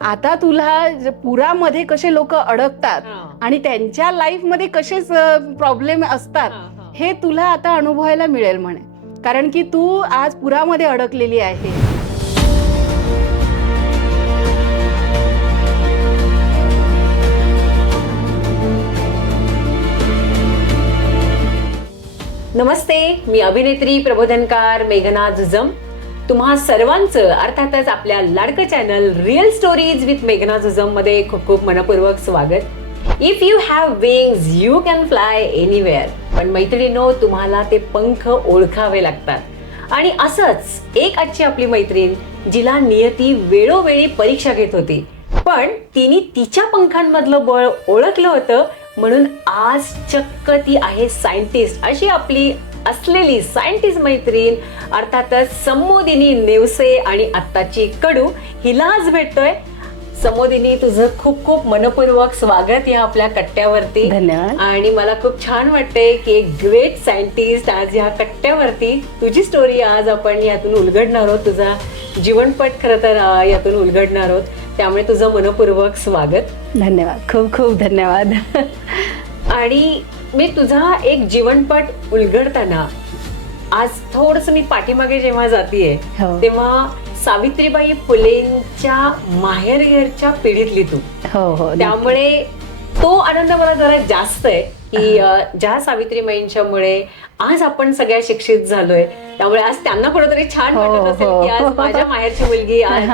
आता तुला पुरामध्ये कसे लोक अडकतात आणि त्यांच्या लाईफ मध्ये कसे प्रॉब्लेम असतात हे तुला आता अनुभवायला मिळेल म्हणे, कारण की तू आज पुरामध्ये अडकलेली आहे. नमस्ते, मी अभिनेत्री प्रबोधनकार मेघना झुजम. तुम्हा सर्वांचं अर्थातच आपल्या लाडकं चॅनल रिअल स्टोरीज विथ मेघना झुजम मध्ये खूप खूप मनपूर्वक स्वागत. If you have wings you can fly anywhere. पण मैत्रिणींनो, तुम्हाला ते पंख ओळखावे लागतात. आणि असंच एक आजची आपली मैत्रीण, जिला नियती वेळोवेळी परीक्षा घेत होती, पण तिने तिच्या पंखांमधलं बळ ओळखलं होतं, म्हणून आज चक्क ती आहे सायंटिस्ट. अशी आपली असलेली सायंटिस्ट मैत्रीण अर्थातच समोदिनी नेवसे. आणि आत्ताची कडू, हिला आज भेटतोय. समोदिनी, तुझं खूप खूप मनपूर्वक स्वागत या आपल्या कट्ट्यावरती. धन्यवाद. आणि मला खूप छान वाटतंय की एक ग्रेट सायंटिस्ट आज ह्या कट्ट्यावरती. तुझी स्टोरी आज आपण यातून उलगडणार आहोत, तुझा जीवनपट खरं तर यातून उलगडणार आहोत. त्यामुळे तुझं मनपूर्वक स्वागत. धन्यवाद, खूप खूप धन्यवाद. आणि मी तुझा एक जीवनपट उलगडताना आज थोडस मी पाठीमागे जेव्हा जातीये, तेव्हा सावित्रीबाई फुलेंच्या माहेरघरच्या पिढीतली तू. हो. त्यामुळे तो आनंद मला जरा जास्त आहे की ज्या सावित्रीबाईंच्यामुळे आज आपण सगळ्या शिक्षित झालोय. त्यामुळे आज त्यांना कुठेतरी छान वाटत असेल की आज माझ्या माहेरची मुलगी आज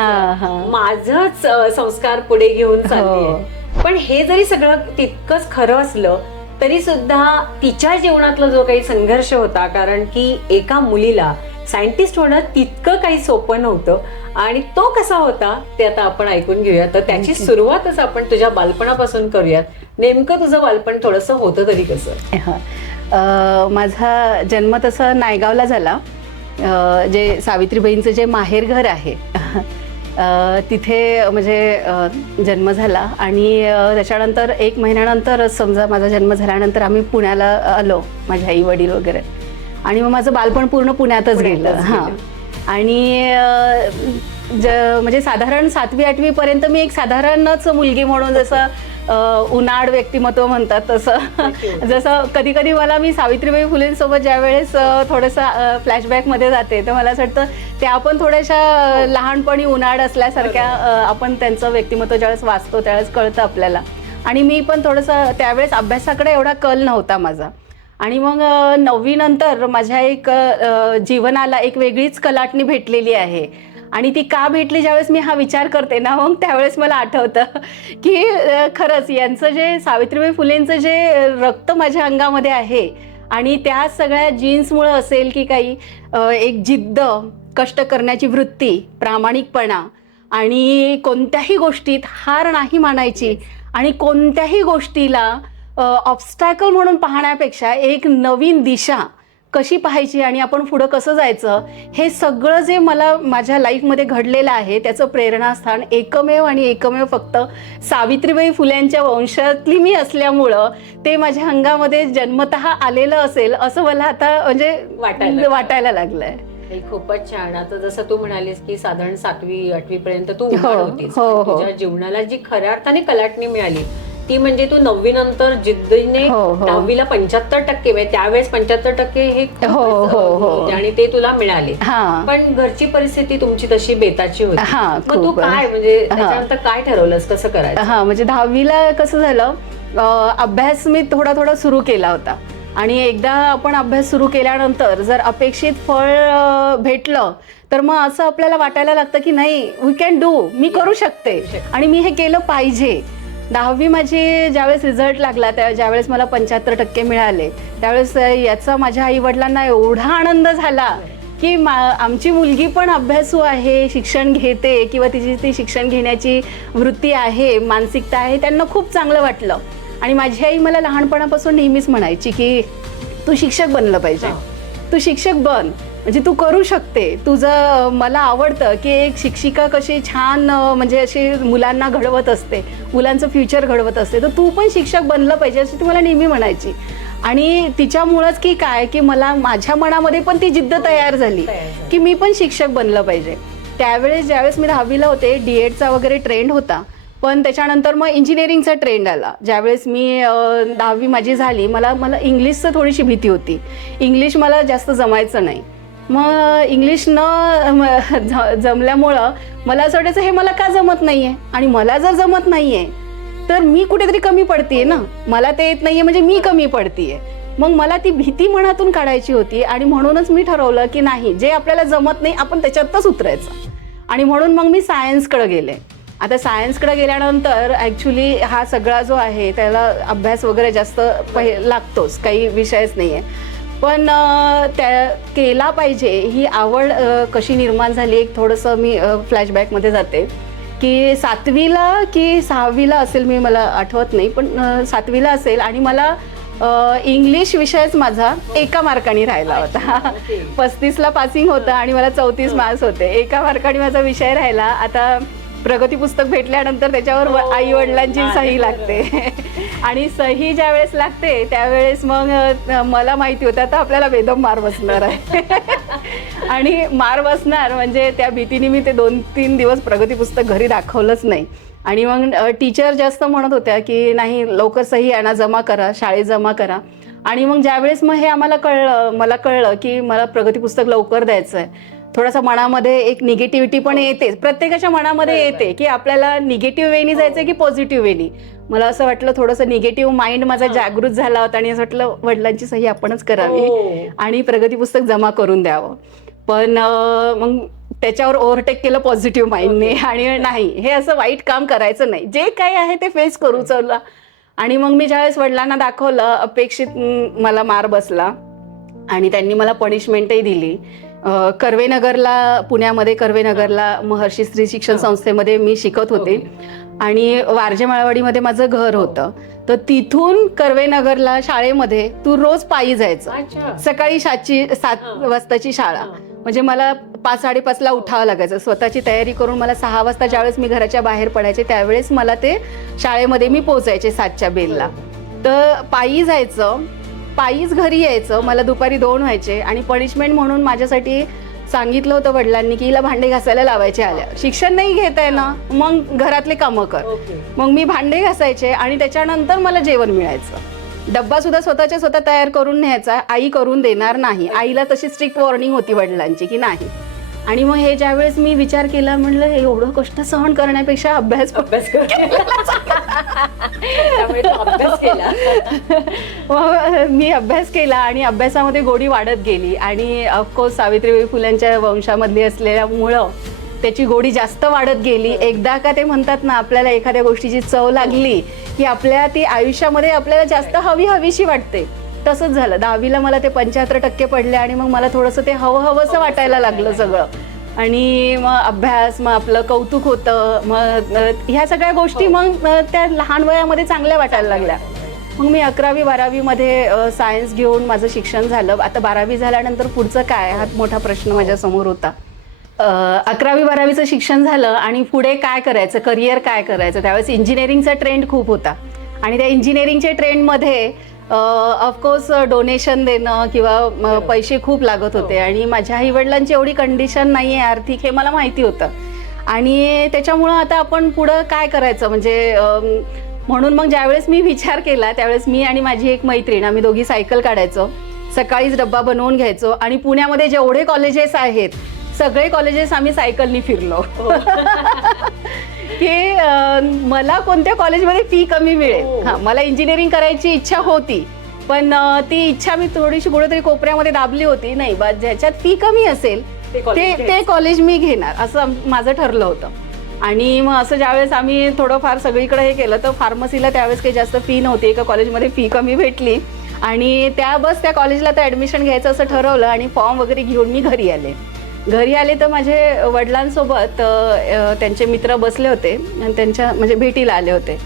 माझंच संस्कार पुढे घेऊन चाललीये. पण हे जरी सगळं तितकंच खरं असलं तरी सुद्धा तिच्या जीवनातला जो काही संघर्ष होता, कारण की एका मुलीला सायंटिस्ट होणं तितकं काही सोपं नव्हतं. आणि तो कसा होता ते आता आपण ऐकून घेऊया. तर त्याची सुरुवातच आपण तुझ्या बालपणापासून करूयात. नेमकं तुझं बालपण थोडंसं होतं तरी कसं? माझा जन्म तसं नायगावला झाला, जे सावित्रीबाईंचं जे माहेरघर आहे तिथे म्हणजे जन्म झाला. आणि त्याच्यानंतर 1 महिन्यानंतर समजा माझा जन्म झाल्यानंतर आम्ही पुण्याला आलो, माझे आई वडील वगैरे. आणि मग माझं बालपण पूर्ण पुण्यातच गेलं. आणि म्हणजे साधारण 7वी-8वी पर्यंत मी एक साधारणच मुलगी म्हणून, जसं उनाड व्यक्तिमत्व म्हणतात तसं, जसं कधी कधी मला मी सावित्रीबाई फुलेंसोबत ज्यावेळेस थोडंसं फ्लॅशबॅकमध्ये जाते तर मला असं वाटतं त्या पण थोड्याशा लहानपणी उनाड असल्यासारख्या आपण त्यांचं व्यक्तिमत्व ज्यावेळेस वाचतो त्यावेळेस कळतं आपल्याला. आणि मी पण थोडंसं त्यावेळेस अभ्यासाकडे एवढा कल नव्हता माझा. आणि मग 9वी नंतर माझ्या एक जीवनाला एक वेगळीच कलाटणी भेटलेली आहे. आणि ती का भेटली ज्यावेळेस मी हा विचार करते ना, मग त्यावेळेस मला आठवतं की खरंच यांचं जे सावित्रीबाई फुलेंचं जे रक्त माझ्या अंगामध्ये आहे आणि त्या सगळ्या जीन्समुळं असेल की काही, एक जिद्द, कष्ट करण्याची वृत्ती, प्रामाणिकपणा आणि कोणत्याही गोष्टीत हार नाही मानायची आणि कोणत्याही गोष्टीला ऑब्स्टॅकल म्हणून पाहण्यापेक्षा एक नवीन दिशा कशी पाहायची आणि आपण पुढं कसं जायचं, हे सगळं जे मला माझ्या लाईफमध्ये घडलेलं आहे त्याचं प्रेरणास्थान एकमेव आणि एकमेव फक्त सावित्रीबाई फुल्यांच्या वंशातली मी असल्यामुळं ते माझ्या अंगामध्ये जन्मतः आलेलं असेल असं मला आता म्हणजे वाटायला लागलंय. खूपच छान. आता जसं तू म्हणालीस की साधारण 7वी-8वी पर्यंत तू होतीस, तुझ्या जीवनाला जी खऱ्या अर्थाने कलाटणी मिळाली ती म्हणजे तू 9वी नंतर जिद्दीने 10वीला 75% म्हणजे त्यावेळेस 75% हे आणि ते तुला मिळाले. पण घरची परिस्थिती तुमची तशी बेताची होती. मग तू काय म्हणजे त्याच्यानंतर काय ठरवलंस कसं करायचं? म्हणजे 10वीला कसं झालं, अभ्यास मी थोडा सुरू केला होता. आणि एकदा आपण अभ्यास सुरू केल्यानंतर जर अपेक्षित फळ भेटलं तर मग असं आपल्याला वाटायला लागतं की नाही, वी कॅन डू, मी करू शकते आणि मी हे केलं पाहिजे. 10वी माझी ज्यावेळेस रिझल्ट लागला ज्यावेळेस मला 75% मिळाले त्यावेळेस याचा माझ्या आई वडिलांना एवढा आनंद झाला की आमची मुलगी पण अभ्यासू आहे, शिक्षण घेते किंवा तिची ती शिक्षण घेण्याची वृत्ती आहे, मानसिकता आहे, त्यांना खूप चांगलं वाटलं. आणि माझी आई मला लहानपणापासून नेहमीच म्हणायची की तू शिक्षक बनलं पाहिजे, तू शिक्षक बन, म्हणजे तू करू शकते. तुझं मला आवडतं की एक शिक्षिका कशी छान म्हणजे अशी मुलांना घडवत असते, मुलांचं फ्युचर घडवत असते, तर तू पण शिक्षक बनलं पाहिजे अशी ती मला नेहमी म्हणायची. आणि तिच्यामुळंच की काय की मला माझ्या मनामध्ये पण ती जिद्द तयार झाली की मी पण शिक्षक बनलं पाहिजे. त्यावेळेस ज्यावेळेस मी 10वीला होते D.EDचा वगैरे ट्रेंड होता, पण त्याच्यानंतर मग इंजिनिअरिंगचा ट्रेंड आला. ज्यावेळेस मी 10वी माझी झाली, मला इंग्लिशचं थोडीशी भीती होती. इंग्लिश मला जास्त जमायचं नाही. मग इंग्लिश जमल्यामुळं मला असं वाटायचं हे मला का जमत नाही आहे, आणि मला जर जमत नाही आहे तर मी कुठेतरी कमी पडते ना, मला ते येत नाही आहे म्हणजे मी कमी पडते. मग मला ती भीती मनातून काढायची होती, आणि म्हणूनच मी ठरवलं की नाही, जे आपल्याला जमत नाही आपण त्याच्यातच उतरायचं. आणि म्हणून मग मी सायन्सकडे गेले. आता सायन्सकडे गेल्यानंतर ॲक्च्युली हा सगळा जो आहे त्याला अभ्यास वगैरे जास्त लागतोच, काही विषयच नाही आहे. पण त्या केला पाहिजे ही आवड कशी निर्माण झाली, एक थोडंसं मी फ्लॅशबॅकमध्ये जाते की 7वीला की 6वीला असेल, मी मला आठवत नाही, पण 7वीला असेल, आणि मला इंग्लिश विषयच माझा 1 मार्काने राहिला होता. 35ला पासिंग होतं आणि मला 34 मार्क्स होते. 1 मार्काने माझा विषय राहिला. आता प्रगती पुस्तक भेटल्यानंतर त्याच्यावर आई वडिलांची सही लागते, आणि सही ज्या वेळेस लागते त्यावेळेस मग मला माहिती होतं आता आपल्याला बेदम मार बसणार आहे. आणि मार बसणार म्हणजे त्या भीतीने मी ते 2-3 दिवस प्रगती पुस्तक घरी दाखवलंच नाही. आणि मग टीचर जास्त म्हणत होत्या की नाही, लवकर सही आणा, जमा करा, शाळेत जमा करा. आणि मग ज्यावेळेस मग हे मला कळलं की मला प्रगती पुस्तक लवकर द्यायचं आहे, थोडासा मनामध्ये एक निगेटिव्हिटी पण येते, प्रत्येकाच्या मनामध्ये येते की आपल्याला निगेटिव्ह वेनी जायचं की पॉझिटिव्ह वेनी. मला असं वाटलं थोडंसं निगेटिव्ह माइंड माझा जागृत झाला होता, आणि असं वाटलं वडिलांची सही आपणच करावी आणि प्रगती पुस्तक जमा करून द्यावं. पण मग त्याच्यावर ओव्हरटेक केलं पॉझिटिव्ह माइंडने, आणि नाही, हे असं वाईट काम करायचं नाही, जे काही आहे ते फेस करू चला. आणि मग मी ज्यावेळेस वडिलांना दाखवलं, अपेक्षित मला मार बसला आणि त्यांनी मला पनिशमेंटही दिली. कर्वेनगरला, पुण्यामध्ये कर्वेनगरला महर्षी स्त्री शिक्षण संस्थेमध्ये मी शिकत होते, आणि वारजे माळवाडीमध्ये माझं घर होतं. तर तिथून कर्वेनगरला शाळेमध्ये तू रोज पायी जायचं. सकाळी 7 वाजताची शाळा, म्हणजे मला 5-5:30ला उठावं लागायचं. स्वतःची तयारी करून मला 6 वाजता ज्यावेळेस मी घराच्या बाहेर पडायचे त्यावेळेस मला ते शाळेमध्ये मी पोचायचे 7च्या बेलला. तर पायी जायचं, पायीच घरी यायचं. मला दुपारी 2 व्हायचे, आणि पनिशमेंट म्हणून माझ्यासाठी सांगितलं होतं वडिलांनी की हिला भांडे घासायला लावायचे. आल्या शिक्षण नाही घेत आहे ना, मग घरातले कामं कर. मग मी भांडे घासायचे, आणि त्याच्यानंतर मला जेवण मिळायचं. डब्बा सुद्धा स्वतः तयार करून न्यायचा, आई करून देणार नाही. आईला तशी स्ट्रिक्ट वॉर्निंग होती वडिलांची की नाही. आणि मग हे ज्यावेळेस मी विचार केला, म्हणलं हे एवढं कष्ट सहन करण्यापेक्षा अभ्यास केला. मी अभ्यास केला, आणि अभ्यासामध्ये गोडी वाढत गेली. आणि ऑफकोर्स सावित्रीबाई फुल्यांच्या वंशामधली असलेल्यामुळं त्याची गोडी जास्त वाढत गेली. एकदा का ते म्हणतात ना, आपल्याला एखाद्या गोष्टीची चव लागली की आपल्या ती आयुष्यामध्ये आपल्याला जास्त हवीशी वाटते. तसंच झालं. 10वीला मला ते 75% पडले, आणि मग मला थोडंसं ते हवंसं वाटायला लागलं सगळं. आणि मग अभ्यास, मग आपलं कौतुक होतं, मग ह्या सगळ्या गोष्टी मग त्या लहान वयामध्ये चांगल्या वाटायला लागल्या. मग मी 11वी-12वीमध्ये सायन्स घेऊन माझं शिक्षण झालं. आता 12वी झाल्यानंतर पुढचं काय, हा मोठा प्रश्न माझ्यासमोर होता. 11वी-12वीचं शिक्षण झालं, आणि पुढे काय करायचं, करिअर काय करायचं. त्यावेळेस इंजिनिअरिंगचा ट्रेंड खूप होता, आणि त्या इंजिनिअरिंगच्या ट्रेंडमध्ये ऑफकोर्स डोनेशन देणं किंवा पैसे खूप लागत होते. आणि माझ्या आईवडिलांची एवढी कंडिशन नाही आहे आर्थिक, हे मला माहिती होतं. आणि त्याच्यामुळं आता आपण पुढं काय करायचं, म्हणजे म्हणून मग ज्यावेळेस मी विचार केला त्यावेळेस मी आणि माझी एक मैत्रीण, आम्ही दोघी सायकल काढायचो. सकाळीच डब्बा बनवून घ्यायचो, आणि पुण्यामध्ये जेवढे कॉलेजेस आहेत सगळे कॉलेजेस आम्ही सायकलनी फिरलो. की मला कोणत्या कॉलेजमध्ये फी कमी मिळेल. हां, मला इंजिनिअरिंग करायची इच्छा होती, पण ती इच्छा मी थोडीशी कुठेतरी कोपऱ्यामध्ये दाबली होती. नाही बा, ज्याच्यात फी कमी असेल ते कॉलेज मी घेणार, असं माझं ठरलं होतं. आणि मग असं ज्यावेळेस आम्ही थोडंफार सगळीकडे हे केलं, तर फार्मसीला त्यावेळेस काही जास्त फी नव्हती. एका कॉलेजमध्ये फी कमी भेटली, आणि त्या कॉलेजला तर ॲडमिशन घ्यायचं असं ठरवलं, आणि फॉर्म वगैरे घेऊन मी घरी आले. तर माझे वडिलांसोबत त्यांचे मित्र बसले होते, आणि त्यांच्या म्हणजे भेटीला आले होते.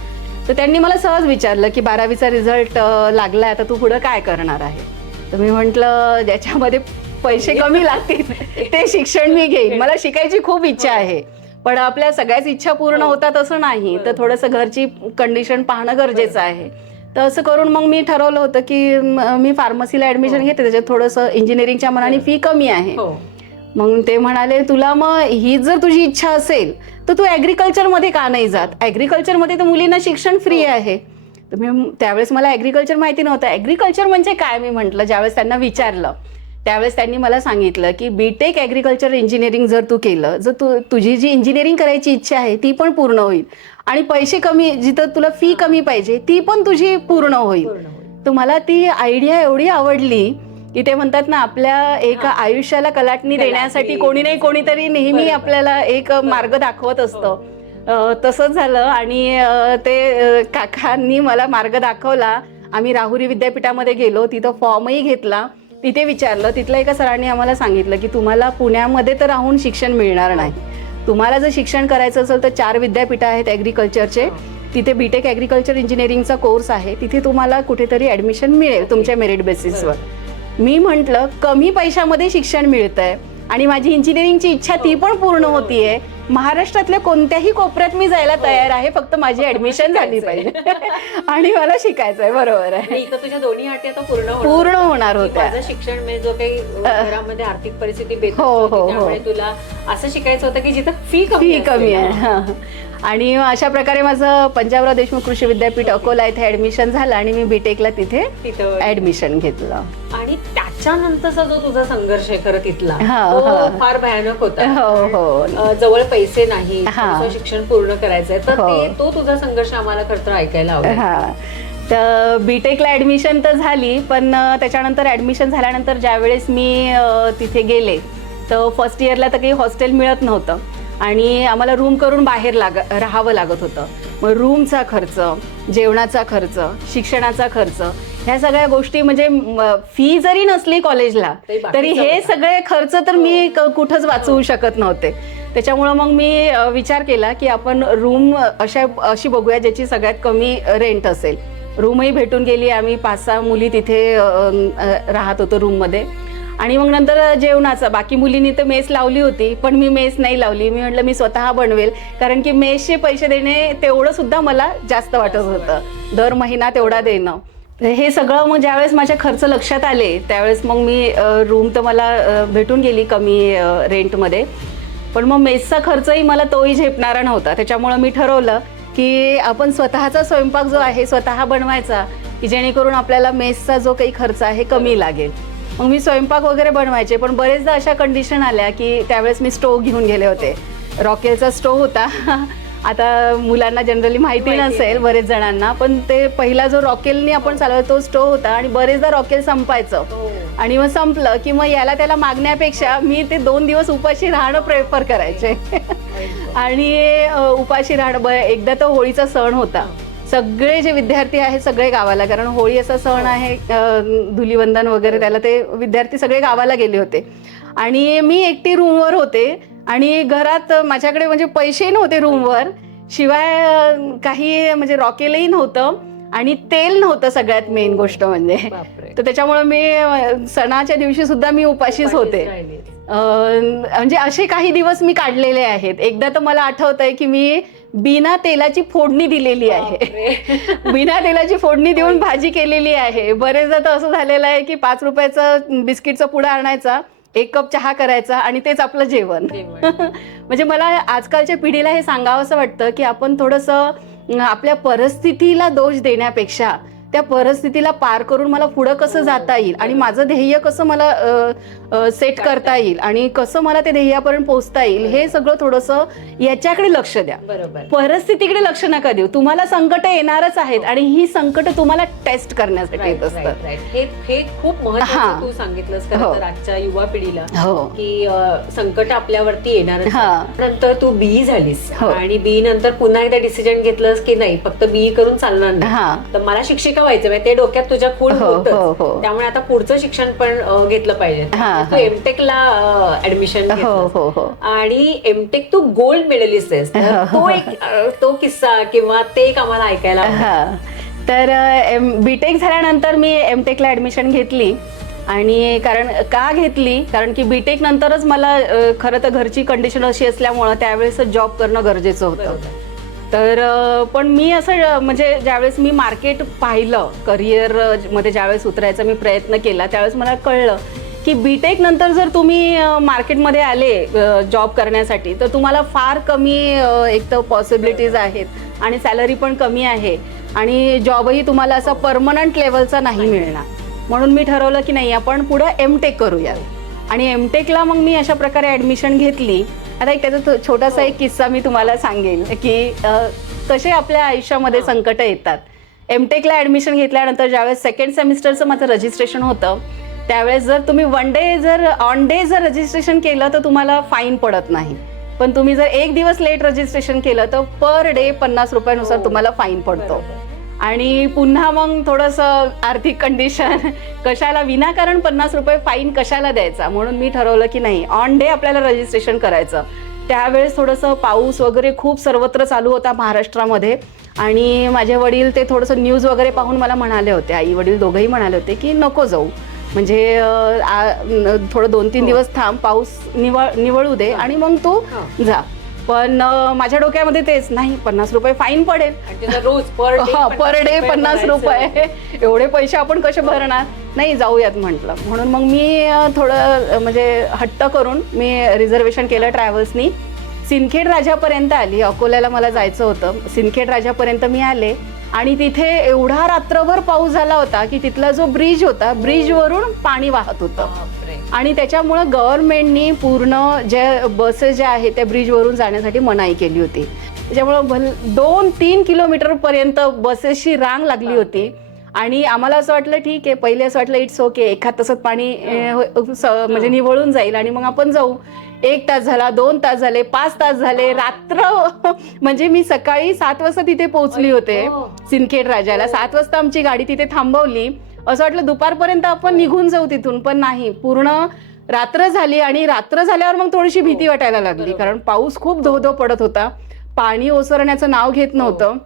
तर त्यांनी मला सहज विचारलं की 12वीचा रिझल्ट लागला, आता तू पुढं काय करणार आहे. तर मी म्हटलं ज्याच्यामध्ये पैसे कमी लागतील ते शिक्षण मी घेईन. मला शिकायची खूप इच्छा आहे, पण आपल्या सगळ्याच इच्छा पूर्ण होतात असं नाही, तर थोडंसं घरची कंडिशन पाहणं गरजेचं आहे. तर असं करून मग मी ठरवलं होतं की मी फार्मसीला ॲडमिशन घेते, त्याच्यात थोडंसं इंजिनिअरिंगच्या मनाने फी कमी आहे. मग ते म्हणाले तुला मग ही जर तुझी इच्छा असेल तर तू ॲग्रिकल्चरमध्ये का नाही जात, ॲग्रिकल्चरमध्ये तर मुलींना शिक्षण फ्री आहे. तर मी त्यावेळेस मला ॲग्रिकल्चर माहिती नव्हतं. ॲग्रिकल्चर म्हणजे काय मी म्हटलं, ज्यावेळेस त्यांना विचारलं त्यावेळेस त्यांनी मला सांगितलं की बीटेक ॲग्रिकल्चर इंजिनिअरिंग जर तू केलं, जर तुझी जी इंजिनिअरिंग करायची इच्छा आहे ती पण पूर्ण होईल आणि पैसे कमी, जिथं तुला फी कमी पाहिजे ती पण तुझी पूर्ण होईल. तर मला ती आयडिया एवढी आवडली की ते म्हणतात ना, आपल्या एक आयुष्याला कलाटणी देण्यासाठी कोणी नाही कोणीतरी नेहमी आपल्याला एक मार्ग दाखवत असतं. तसंच झालं आणि ते काकांनी मला मार्ग दाखवला. आम्ही राहुरी विद्यापीठामध्ये गेलो, तिथं फॉर्मही घेतला. तिथे विचारलं, तिथल्या एका सरांनी आम्हाला सांगितलं की तुम्हाला पुण्यामध्ये तर राहून शिक्षण मिळणार नाही, तुम्हाला जर शिक्षण करायचं असेल तर 4 विद्यापीठं आहेत ॲग्रिकल्चरचे, तिथे बीटेक ॲग्रिकल्चर इंजिनिअरिंगचा कोर्स आहे, तिथे तुम्हाला कुठेतरी ॲडमिशन मिळेल तुमच्या मेरिट बेसिसवर. मी म्हटलं कमी पैशामध्ये शिक्षण मिळतंय आणि माझी इंजिनिअरिंगची इच्छा ती पण पूर्ण होतीये, महाराष्ट्रातल्या कोणत्याही कोपऱ्यात मी जायला तयार आहे, फक्त माझी ऍडमिशन झाली पाहिजे आणि मला शिकायचं आहे. बरोबर आहे. इथं तुझ्या दोन्ही अटी आता पूर्ण होणार होत्या. माझं शिक्षण म्हणजे जो काही घरामध्ये आर्थिक परिस्थिती बेतात हो, होती, हो, त्यामुळे तुला असं शिकायचं होतं की जिथं फी कमी आहे. आणि अशा प्रकारे माझं पंजाबराव देशमुख कृषी विद्यापीठ अकोला इथे ऍडमिशन झालं आणि मी बीटेकला तिथे ऍडमिशन घेतलं. आणि त्याच्यानंतरचा जो तुझा संघर्ष आहे खरं तिथला, हो, तो फार भयानक होता. हो हो. जवळ पैसे नाही, शिक्षण पूर्ण करायचंय, तर तो तुझा संघर्ष आम्हाला खरं तर ऐकायला आवडेल. तर बीटेकला ऍडमिशन तर झाली, पण त्याच्यानंतर ऍडमिशन झाल्यानंतर ज्यावेळेस मी तिथे गेले तर फर्स्ट इयरला तर काही हॉस्टेल मिळत नव्हतं आणि आम्हाला रूम करून बाहेर राहावं लागत होतं. मग रूमचा खर्च, जेवणाचा खर्च, शिक्षणाचा खर्च, ह्या सगळ्या गोष्टी म्हणजे फी जरी नसली कॉलेजला तरी हे सगळे खर्च तर मी कुठंच वाचवू शकत नव्हते. त्याच्यामुळं मग मी विचार केला की आपण रूम अशी बघूया ज्याची सगळ्यात कमी रेंट असेल. रूमही भेटून गेली, आम्ही 5-6 मुली तिथे राहत होतो रूममध्ये. आणि मग नंतर जेवणाचं, बाकी मुलींनी तर मेस लावली होती पण मी मेस नाही लावली. मी म्हटलं मी स्वतः बनवेल, कारण की मेसचे पैसे देणे तेवढं सुद्धा मला जास्त वाटत होतं, दर महिना तेवढा देणं. हे सगळं मग ज्यावेळेस माझ्या खर्च लक्षात आले त्यावेळेस मग मी रूम तर मला भेटून गेली कमी रेंटमध्ये, पण मग मेसचा खर्चही मला तोही झेपणारा नव्हता. त्याच्यामुळं मी ठरवलं की आपण स्वतःचा स्वयंपाक जो आहे स्वतः बनवायचा, की जेणेकरून आपल्याला मेसचा जो काही खर्च आहे कमी लागेल. मग मी स्वयंपाक वगैरे बनवायचे, पण बरेचदा अशा कंडिशन आल्या की त्यावेळेस मी स्टोव्ह घेऊन गेले होते. रॉकेलचा स्टोव्ह होता. आता मुलांना जनरली माहिती नसेल बरेच जणांना, पण ते पहिला जो रॉकेलनी आपण चालवतो तो स्टोव्ह होता आणि बरेचदा रॉकेल संपायचं आणि मग संपलं की मग याला त्याला मागण्यापेक्षा मी ते 2 दिवस उपाशी राहणं प्रेफर करायचे. आणि उपाशी राहणं, एकदा तर होळीचा सण होता, सगळे जे विद्यार्थी आहेत सगळे गावाला, कारण होळी असा सण आहे धुलीवंदन वगैरे, त्याला ते विद्यार्थी सगळे गावाला गेले होते आणि मी एकटी रूमवर होते आणि घरात माझ्याकडे म्हणजे पैसे नव्हते रूमवर, शिवाय काही म्हणजे रॉकेलही नव्हतं आणि तेल नव्हतं सगळ्यात मेन गोष्ट म्हणजे. तर त्याच्यामुळे मी सणाच्या दिवशी सुद्धा मी उपाशीच होते. म्हणजे असे काही दिवस मी काढलेले आहेत. एकदा तर मला आठवतंय की मी बिना तेलाची फोडणी दिलेली आहे. बिना तेलाची फोडणी देऊन भाजी केलेली आहे. बरेचदा तर असं झालेलं आहे की 5 रुपयाचा बिस्किटचा पुडा आणायचा, 1 कप चहा करायचा आणि तेच आपलं जेवण. म्हणजे मला आजकालच्या पिढीला हे सांगावंसं वाटतं की आपण थोडंसं आपल्या परिस्थितीला दोष देण्यापेक्षा त्या परिस्थितीला पार करून मला पुढं कसं जाता येईल आणि माझं ध्येय कसं मला सेट करता येईल आणि कसं मला ते ध्येयापर्यंत पोहोचता येईल, हे सगळं थोडंसं याच्याकडे लक्ष द्या. परिस्थितीकडे लक्ष नका देऊ. तुम्हाला संकट येणारच आहेत आणि ही संकट तुम्हाला टेस्ट करण्यासाठी येत असतात. हे खूप महत्त्वाचं तू सांगितलंस खरं तर आजच्या युवा पिढीला, की संकट आपल्यावरती येणार. नंतर तू बीई झालीस आणि बीई नंतर पुन्हा एकदा डिसिजन घेतलंस की नाही फक्त बीई करून चालणार नाही, तर मला शिक्षिका व्हायचं, ते डोक्यात तुझ्या खूप होतं, त्यामुळे आता पुढचं शिक्षण पण घेतलं पाहिजे. तू एमटेक ला ऍडमिशन आणि एमटेक तू गोल्ड मेडलिस्ट आहेस, तो किस्सा किंवा ते एक आम्हाला ऐकायला. तर बीटेक झाल्यानंतर मी एमटेकला ऍडमिशन घेतली आणि का घेतली, कारण की बीटेक नंतरच मला खरं तर घरची कंडिशन अशी असल्यामुळं त्यावेळेस जॉब करणं गरजेचं होतं. तर पण मी असं म्हणजे ज्यावेळेस मी मार्केट पाहिलं, करिअर मध्ये ज्यावेळेस उतरायचा मी प्रयत्न केला त्यावेळेस मला कळलं की बीटेक नंतर जर तुम्ही मार्केटमध्ये आले जॉब करण्यासाठी तर तुम्हाला फार कमी एक तर पॉसिबिलिटीज आहेत आणि सॅलरी पण कमी आहे आणि जॉबही तुम्हाला असा परमनंट लेवलचा नाही मिळणार. म्हणून मी ठरवलं की नाही आपण पुढं एमटेक करूया आणि एमटेकला मग मी अशा प्रकारे ॲडमिशन घेतली. आता एक त्याचा छोटासा एक किस्सा मी तुम्हाला सांगेन की कसे आपल्या आयुष्यामध्ये संकट येतात. एमटेकला ॲडमिशन घेतल्यानंतर ज्यावेळेस सेकंड सेमिस्टरचं माझं रजिस्ट्रेशन होतं त्यावेळेस जर तुम्ही ऑन डे जर रजिस्ट्रेशन केलं तर तुम्हाला फाईन पडत नाही, पण तुम्ही जर एक दिवस लेट रजिस्ट्रेशन केलं तर पर डे 50 रुपयानुसार तुम्हाला फाईन पडतो. आणि पुन्हा मग थोडंसं आर्थिक कंडिशन कशाला विनाकारण 50 रुपये फाईन कशाला द्यायचा, म्हणून मी ठरवलं की नाही ऑन डे आपल्याला रजिस्ट्रेशन करायचं. त्यावेळेस थोडंसं पाऊस वगैरे खूप सर्वत्र चालू होता महाराष्ट्रामध्ये आणि माझे वडील ते थोडंसं न्यूज वगैरे पाहून मला म्हणाले होते, आई वडील दोघंही म्हणाले होते की नको जाऊ, म्हणजे थोडं 2-3 दिवस थांब, पाऊस निवळू दे आणि मग तू जा. पण माझ्या डोक्यामध्ये तेच नाही 50 रुपये फाईन पडेल रोज पर डे 50 रुपये एवढे पैसे आपण कसे भरणार, नाही जाऊयात म्हटलं. म्हणून मग मी थोडं म्हणजे हट्ट करून मी रिझर्वेशन केलं ट्रॅव्हल्सनी. सिंदखेड राजापर्यंत आली. अकोल्याला मला जायचं होतं. सिंदखेड राजापर्यंत मी आले आणि तिथे एवढा रात्रभर पाऊस झाला होता की तिथला जो ब्रिज होता ब्रिजवरून पाणी वाहत होतं आणि त्याच्यामुळं गव्हर्नमेंटनी पूर्ण ज्या बसेस ज्या आहेत त्या ब्रिजवरून जाण्यासाठी मनाई केली होती. त्याच्यामुळं 2-3 किलोमीटरपर्यंत बसेसची रांग लागली होती आणि आम्हाला असं वाटलं ठीक आहे, पहिले असं वाटलं इट्स ओके, एखाद तासात पाणी म्हणजे निवळून जाईल आणि मग आपण जाऊ. 1 तास झाला, 2 तास झाले, 5 तास झाले, रात्र म्हणजे मी सकाळी 7 वाजता तिथे पोहोचली होते सिंदखेड राजाला. 7 वाजता आमची गाडी तिथे थांबवली. असं वाटलं दुपारपर्यंत आपण निघून जाऊ तिथून, पण नाही, पूर्ण रात्र झाली आणि रात्र झाल्यावर मग थोडीशी भीती वाटायला लागली कारण पाऊस खूप धो पडत होता, पाणी ओसरण्याचं नाव घेत नव्हतं.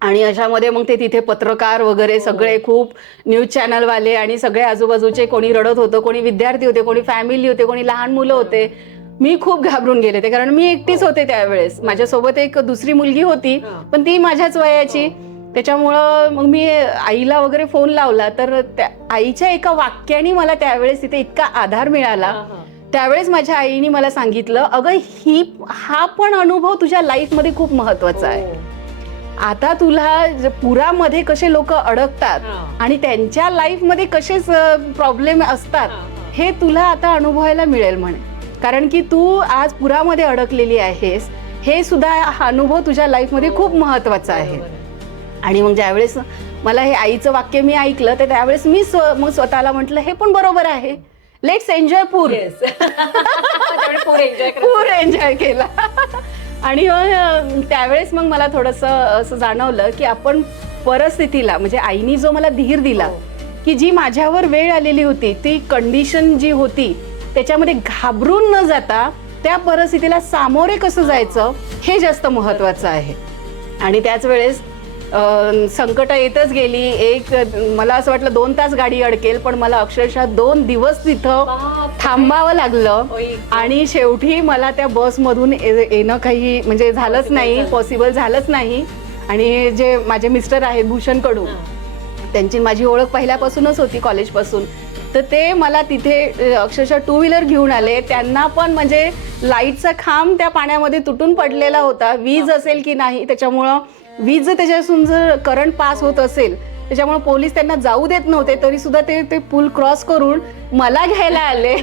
आणि अशामध्ये मग ते तिथे पत्रकार वगैरे सगळे खूप न्यूज चॅनलवाले आणि सगळे आजूबाजूचे, कोणी रडत होतं, कोणी विद्यार्थी होते, कोणी फॅमिली होते, कोणी लहान मुलं होते. मी खूप घाबरून गेले ते कारण मी एकटीच होते त्यावेळेस. माझ्यासोबत एक दुसरी मुलगी होती पण ती माझ्याच वयाची. त्याच्यामुळं मग मी आईला वगैरे फोन लावला तर त्या आईच्या एका वाक्याने मला त्यावेळेस तिथे इतका आधार मिळाला. त्यावेळेस माझ्या आईने मला सांगितलं, अगं हा पण अनुभव तुझ्या लाईफमध्ये खूप महत्वाचा आहे. आता तुला पुरामध्ये कसे लोक अडकतात आणि त्यांच्या लाईफमध्ये कसे प्रॉब्लेम असतात हे तुला आता अनुभवायला मिळेल म्हणे, कारण की तू आज पुरामध्ये अडकलेली आहेस. हे सुद्धा हा अनुभव तुझ्या लाईफमध्ये खूप महत्वाचा आहे. आणि मग ज्यावेळेस मला हे आईचं वाक्य मी ऐकलं तर त्यावेळेस मी मग स्वतःला म्हटलं हे पण बरोबर आहे, लेट्स एन्जॉय पूर एन्जॉय केला. आणि त्यावेळेस मग मला थोडंसं असं जाणवलं की आपण परिस्थितीला म्हणजे आईनी जो मला धीर दिला की जी माझ्यावर वेळ आलेली होती, ती कंडिशन जी होती त्याच्यामध्ये घाबरून न जाता त्या परिस्थितीला सामोरे कसं जायचं हे जास्त महत्वाचं आहे. आणि त्याच वेळेस संकट येतच गेली. मला असं वाटलं 2 तास गाडी अडकेल, पण मला अक्षरशः 2 दिवस तिथं थांबावं लागलं. आणि शेवटी मला त्या बसमधून येणं काही म्हणजे झालंच नाही, पॉसिबल झालंच नाही. आणि जे माझे मिस्टर आहेत भूषण कडू, त्यांची माझी ओळख पहिल्यापासूनच होती कॉलेजपासून, तर ते मला तिथे अक्षरशः 2 व्हीलर घेऊन आले. त्यांना पण म्हणजे लाईटचा खांब त्या पाण्यामध्ये तुटून पडलेला होता, वीज असेल की नाही, त्याच्यामुळं वीज त्याच्यापासून जर करंट पास होत असेल त्याच्यामुळे पोलीस त्यांना जाऊ देत नव्हते, तरी सुद्धा ते पूल क्रॉस करून मला घ्यायला आले.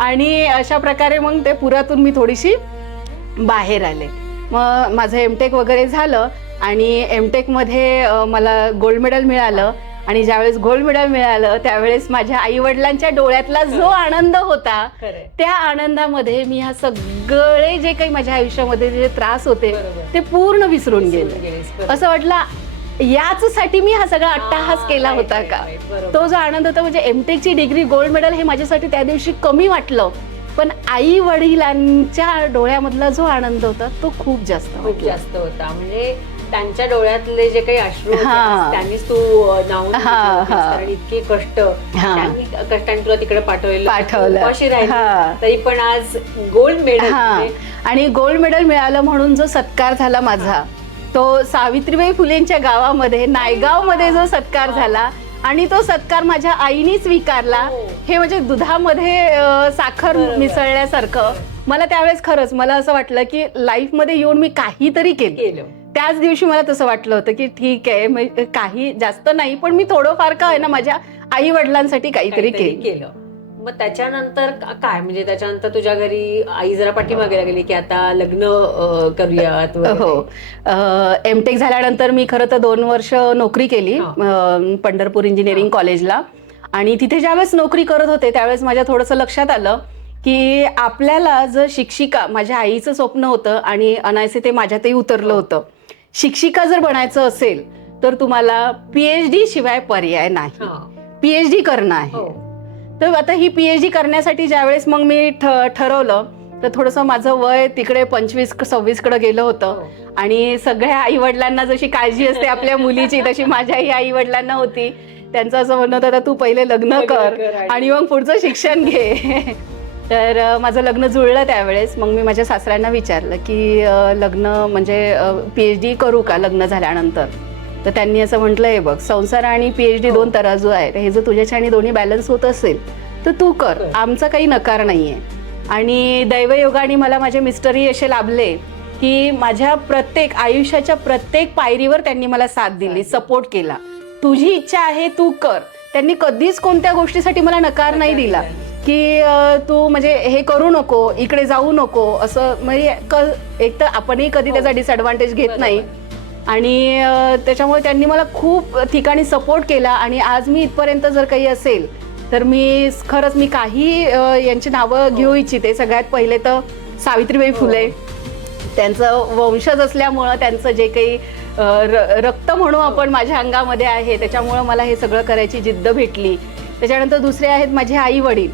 आणि अशा प्रकारे मग ते पुरातून मी थोडीशी बाहेर आले. मग माझं एमटेक वगैरे झालं आणि एमटेकमध्ये मला गोल्ड मेडल मिळालं. आणि ज्यावेळेस गोल्ड मेडल मिळालं त्यावेळेस माझ्या आई वडिलांच्या डोळ्यातला जो आनंद होता त्या आनंदामध्ये मी हा सगळे जे काही माझ्या आयुष्यामध्ये जे त्रास होते ते पूर्ण विसरून गेले. असं वाटलं याचसाठी मी हा सगळा अट्टाहास केला होता का. तो जो आनंद होता म्हणजे एमटेकची डिग्री, गोल्ड मेडल हे माझ्यासाठी त्या दिवशी कमी वाटलं, पण आई वडिलांच्या डोळ्यामधला जो आनंद होता तो खूप जास्त होता. म्हणजे त्यांच्या डोळ्यातले जे काही अश्रू त्यांनीच तू नावून कारण इतके कष्टाने तुला तिकडे पाठवलं अशी राहिली, तरी पण आज गोल्ड मेडल. आणि गोल्ड मेडल मिळालं म्हणून जो सत्कार झाला माझा तो सावित्रीबाई फुलेंच्या गावामध्ये नायगाव मध्ये जो सत्कार झाला आणि तो सत्कार माझ्या आईने स्वीकारला. हे म्हणजे दुधामध्ये साखर मिसळल्यासारखं. मला त्यावेळेस खरंच मला असं वाटलं की लाईफमध्ये येऊन मी काहीतरी केलं. त्याच दिवशी मला तसं वाटलं होतं की ठीक आहे, काही जास्त नाही पण मी थोडंफार का आहे ना माझ्या आई वडिलांसाठी काहीतरी केलं. मग त्याच्यानंतर काय, म्हणजे त्याच्यानंतर तुझ्या घरी आई जरा पाठीमागे गेली की आता लग्न करूयात? हो, एमटेक झाल्यानंतर मी खरं तर 2 वर्ष नोकरी केली पंढरपूर इंजिनिअरिंग कॉलेजला. आणि तिथे ज्यावेळेस नोकरी करत होते त्यावेळेस माझ्या थोडंसं लक्षात आलं की आपल्याला जर शिक्षिका, माझ्या आईचं स्वप्न होतं आणि अनायसे ते माझ्यातही उतरलं होतं, शिक्षिका जर बनायचं असेल तर तुम्हाला PhD शिवाय पर्याय नाही. PhD करणं आहे. तर आता ही PhD करण्यासाठी ज्यावेळेस मग मी ठरवलं तर थोडंसं माझं वय तिकडे 25-26 कडे गेलं होतं. आणि सगळ्या आई वडिलांना जशी काळजी असते आपल्या मुलीची तशी माझ्याही आई वडिलांना होती. त्यांचं असं म्हणणं होतं तू पहिले लग्न कर आणि मग पुढचं शिक्षण घे. तर माझं लग्न जुळलं त्यावेळेस. मग मी माझ्या सासऱ्यांना विचारलं की लग्न म्हणजे PhD करू का लग्न झाल्यानंतर? तर त्यांनी असं म्हटलं, हे बघ, संसार आणि PhD 2 तराजू आहेत, हे जर तुझ्याच्याने दोन्ही बॅलन्स होत असेल तर तू कर, आमचा काही नकार नाहीये. आणि दैवयोगाने मला माझे मिस्टरही असे लाभले की माझ्या प्रत्येक आयुष्याच्या प्रत्येक पायरीवर त्यांनी मला साथ दिली, सपोर्ट केला. तुझी इच्छा आहे तू कर. त्यांनी कधीच कोणत्या गोष्टीसाठी मला नकार नाही दिला की तू म्हणजे हे करू नको, इकडे जाऊ नको असं. म्हणजे एक तर आपणही कधी त्याचा डिसएडव्हान्टेज घेत नाही. आणि त्याच्यामुळे त्यांनी मला खूप ठिकाणी सपोर्ट केला. आणि आज मी इथपर्यंत जर काही असेल तर मी खरंच मी काही यांची नावं घेऊ इच्छिते. सगळ्यात पहिले तर सावित्रीबाई फुले, त्यांचं वंशज असल्यामुळं त्यांचं जे काही रक्त म्हणू आपण माझ्या अंगामध्ये आहे, त्याच्यामुळं मला हे सगळं करायची जिद्द भेटली. त्याच्यानंतर दुसरे आहेत माझे आई वडील.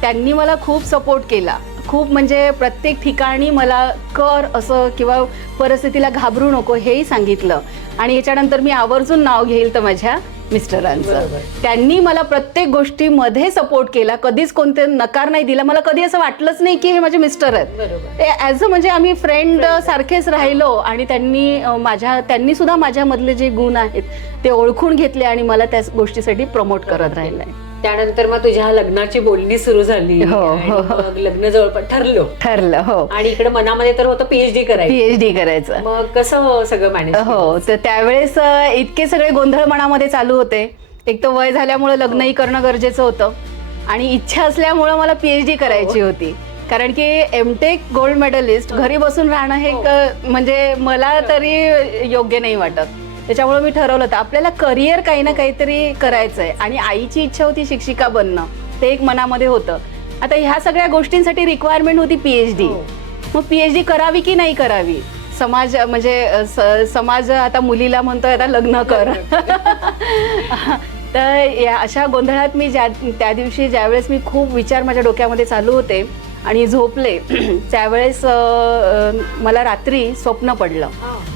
त्यांनी मला खूप सपोर्ट केला, खूप म्हणजे प्रत्येक ठिकाणी मला कर असं किंवा परिस्थितीला घाबरू नको हेही सांगितलं. आणि याच्यानंतर मी आवर्जून नाव घेईल तर माझ्या मिस्टरांचं. त्यांनी मला प्रत्येक गोष्टीमध्ये सपोर्ट केला, कधीच कोणते नकार नाही दिला. मला कधी असं वाटलंच नाही की हे माझे मिस्टर आहेत. ॲज अ म्हणजे आम्ही फ्रेंड सारखेच राहिलो. आणि त्यांनी सुद्धा माझ्यामधले जे गुण आहेत ते ओळखून घेतले आणि मला त्या गोष्टीसाठी प्रमोट करत राहिलंय. त्यानंतर मग तुझ्या लग्नाची बोलणी सुरू झाली. मग लग्न जवळपास ठरलं. हो. आणि इकडे मनामध्ये तर होतं PhD करायचं. मग कसं सगळं मॅनेज? हो, तर त्यावेळेस इतके सगळे गोंधळ मनामध्ये चालू होते. एक तर वय झाल्यामुळे लग्नही करणं गरजेचं होतं आणि इच्छा असल्यामुळं मला PhD करायची होती. कारण की एमटेक गोल्ड मेडलिस्ट घरी बसून राहणं हे म्हणजे मला तरी योग्य नाही वाटत. त्याच्यामुळे मी ठरवलं होतं आपल्याला करिअर काही ना काहीतरी करायचं आहे. आणि आईची इच्छा होती शिक्षिका बनणं, ते एक मनामध्ये होतं. आता ह्या सगळ्या गोष्टींसाठी रिक्वायरमेंट होती PhD. मग PhD करावी की नाही करावी? समाज म्हणजे समाज आता मुलीला म्हणतोय आता लग्न कर. तर या अशा गोंधळात मी त्या दिवशी ज्यावेळेस मी खूप विचार माझ्या डोक्यामध्ये चालू होते आणि झोपले त्यावेळेस मला रात्री स्वप्न पडलं.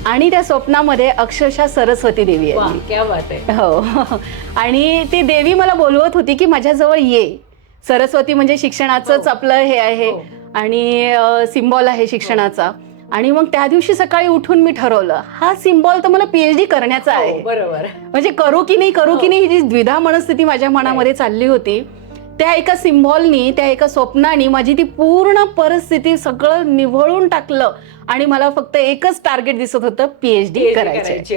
आणि त्या स्वप्नामध्ये अक्षरशः सरस्वती देवी आहे. हो. आणि ती देवी मला बोलवत होती की माझ्याजवळ ये. सरस्वती म्हणजे शिक्षणाचंच आपलं हे आहे आणि सिम्बॉल आहे शिक्षणाचा. आणि मग त्या दिवशी सकाळी उठून मी ठरवलं हा सिम्बॉल तर मला PhD करण्याचा आहे. बरोबर. म्हणजे करू की नाही ही जी द्विधा मनस्थिती माझ्या मनामध्ये चालली होती, त्या एका सिम्बॉलनी, त्या एका स्वप्नानी माझी ती पूर्ण परिस्थिती सगळं निवळून टाकलं. आणि मला फक्त एकच टार्गेट दिसत होतं, PhD करायची.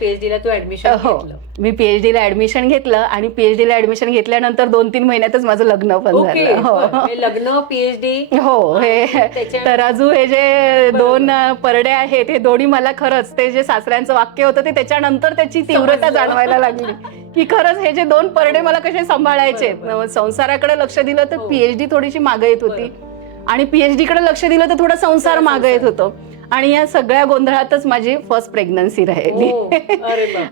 PhDला तू ऍडमिशन घेतलं? मी PhDला ऍडमिशन घेतलं आणि PhDला ऍडमिशन घेतल्यानंतर 2-3 महिन्यातच माझं लग्न पण झालं. लग्न, PhD. हो. हे तराजू हे जे 2 परडे आहेत हे दोन्ही मला खरंच ते जे सासऱ्यांचं वाक्य होतं ते त्याच्यानंतर त्याची तीव्रता जाणवायला लागली की खरंच हे जे 2 परडे मला कसे सांभाळायचे. संसाराकडे लक्ष दिलं तर PhD थोडीशी मागे येत होती आणि PhD कडे लक्ष दिलं तर थोडा संसार मागे येत होतो. आणि या सगळ्या गोंधळातच माझी फर्स्ट प्रेग्नन्सी राहिली.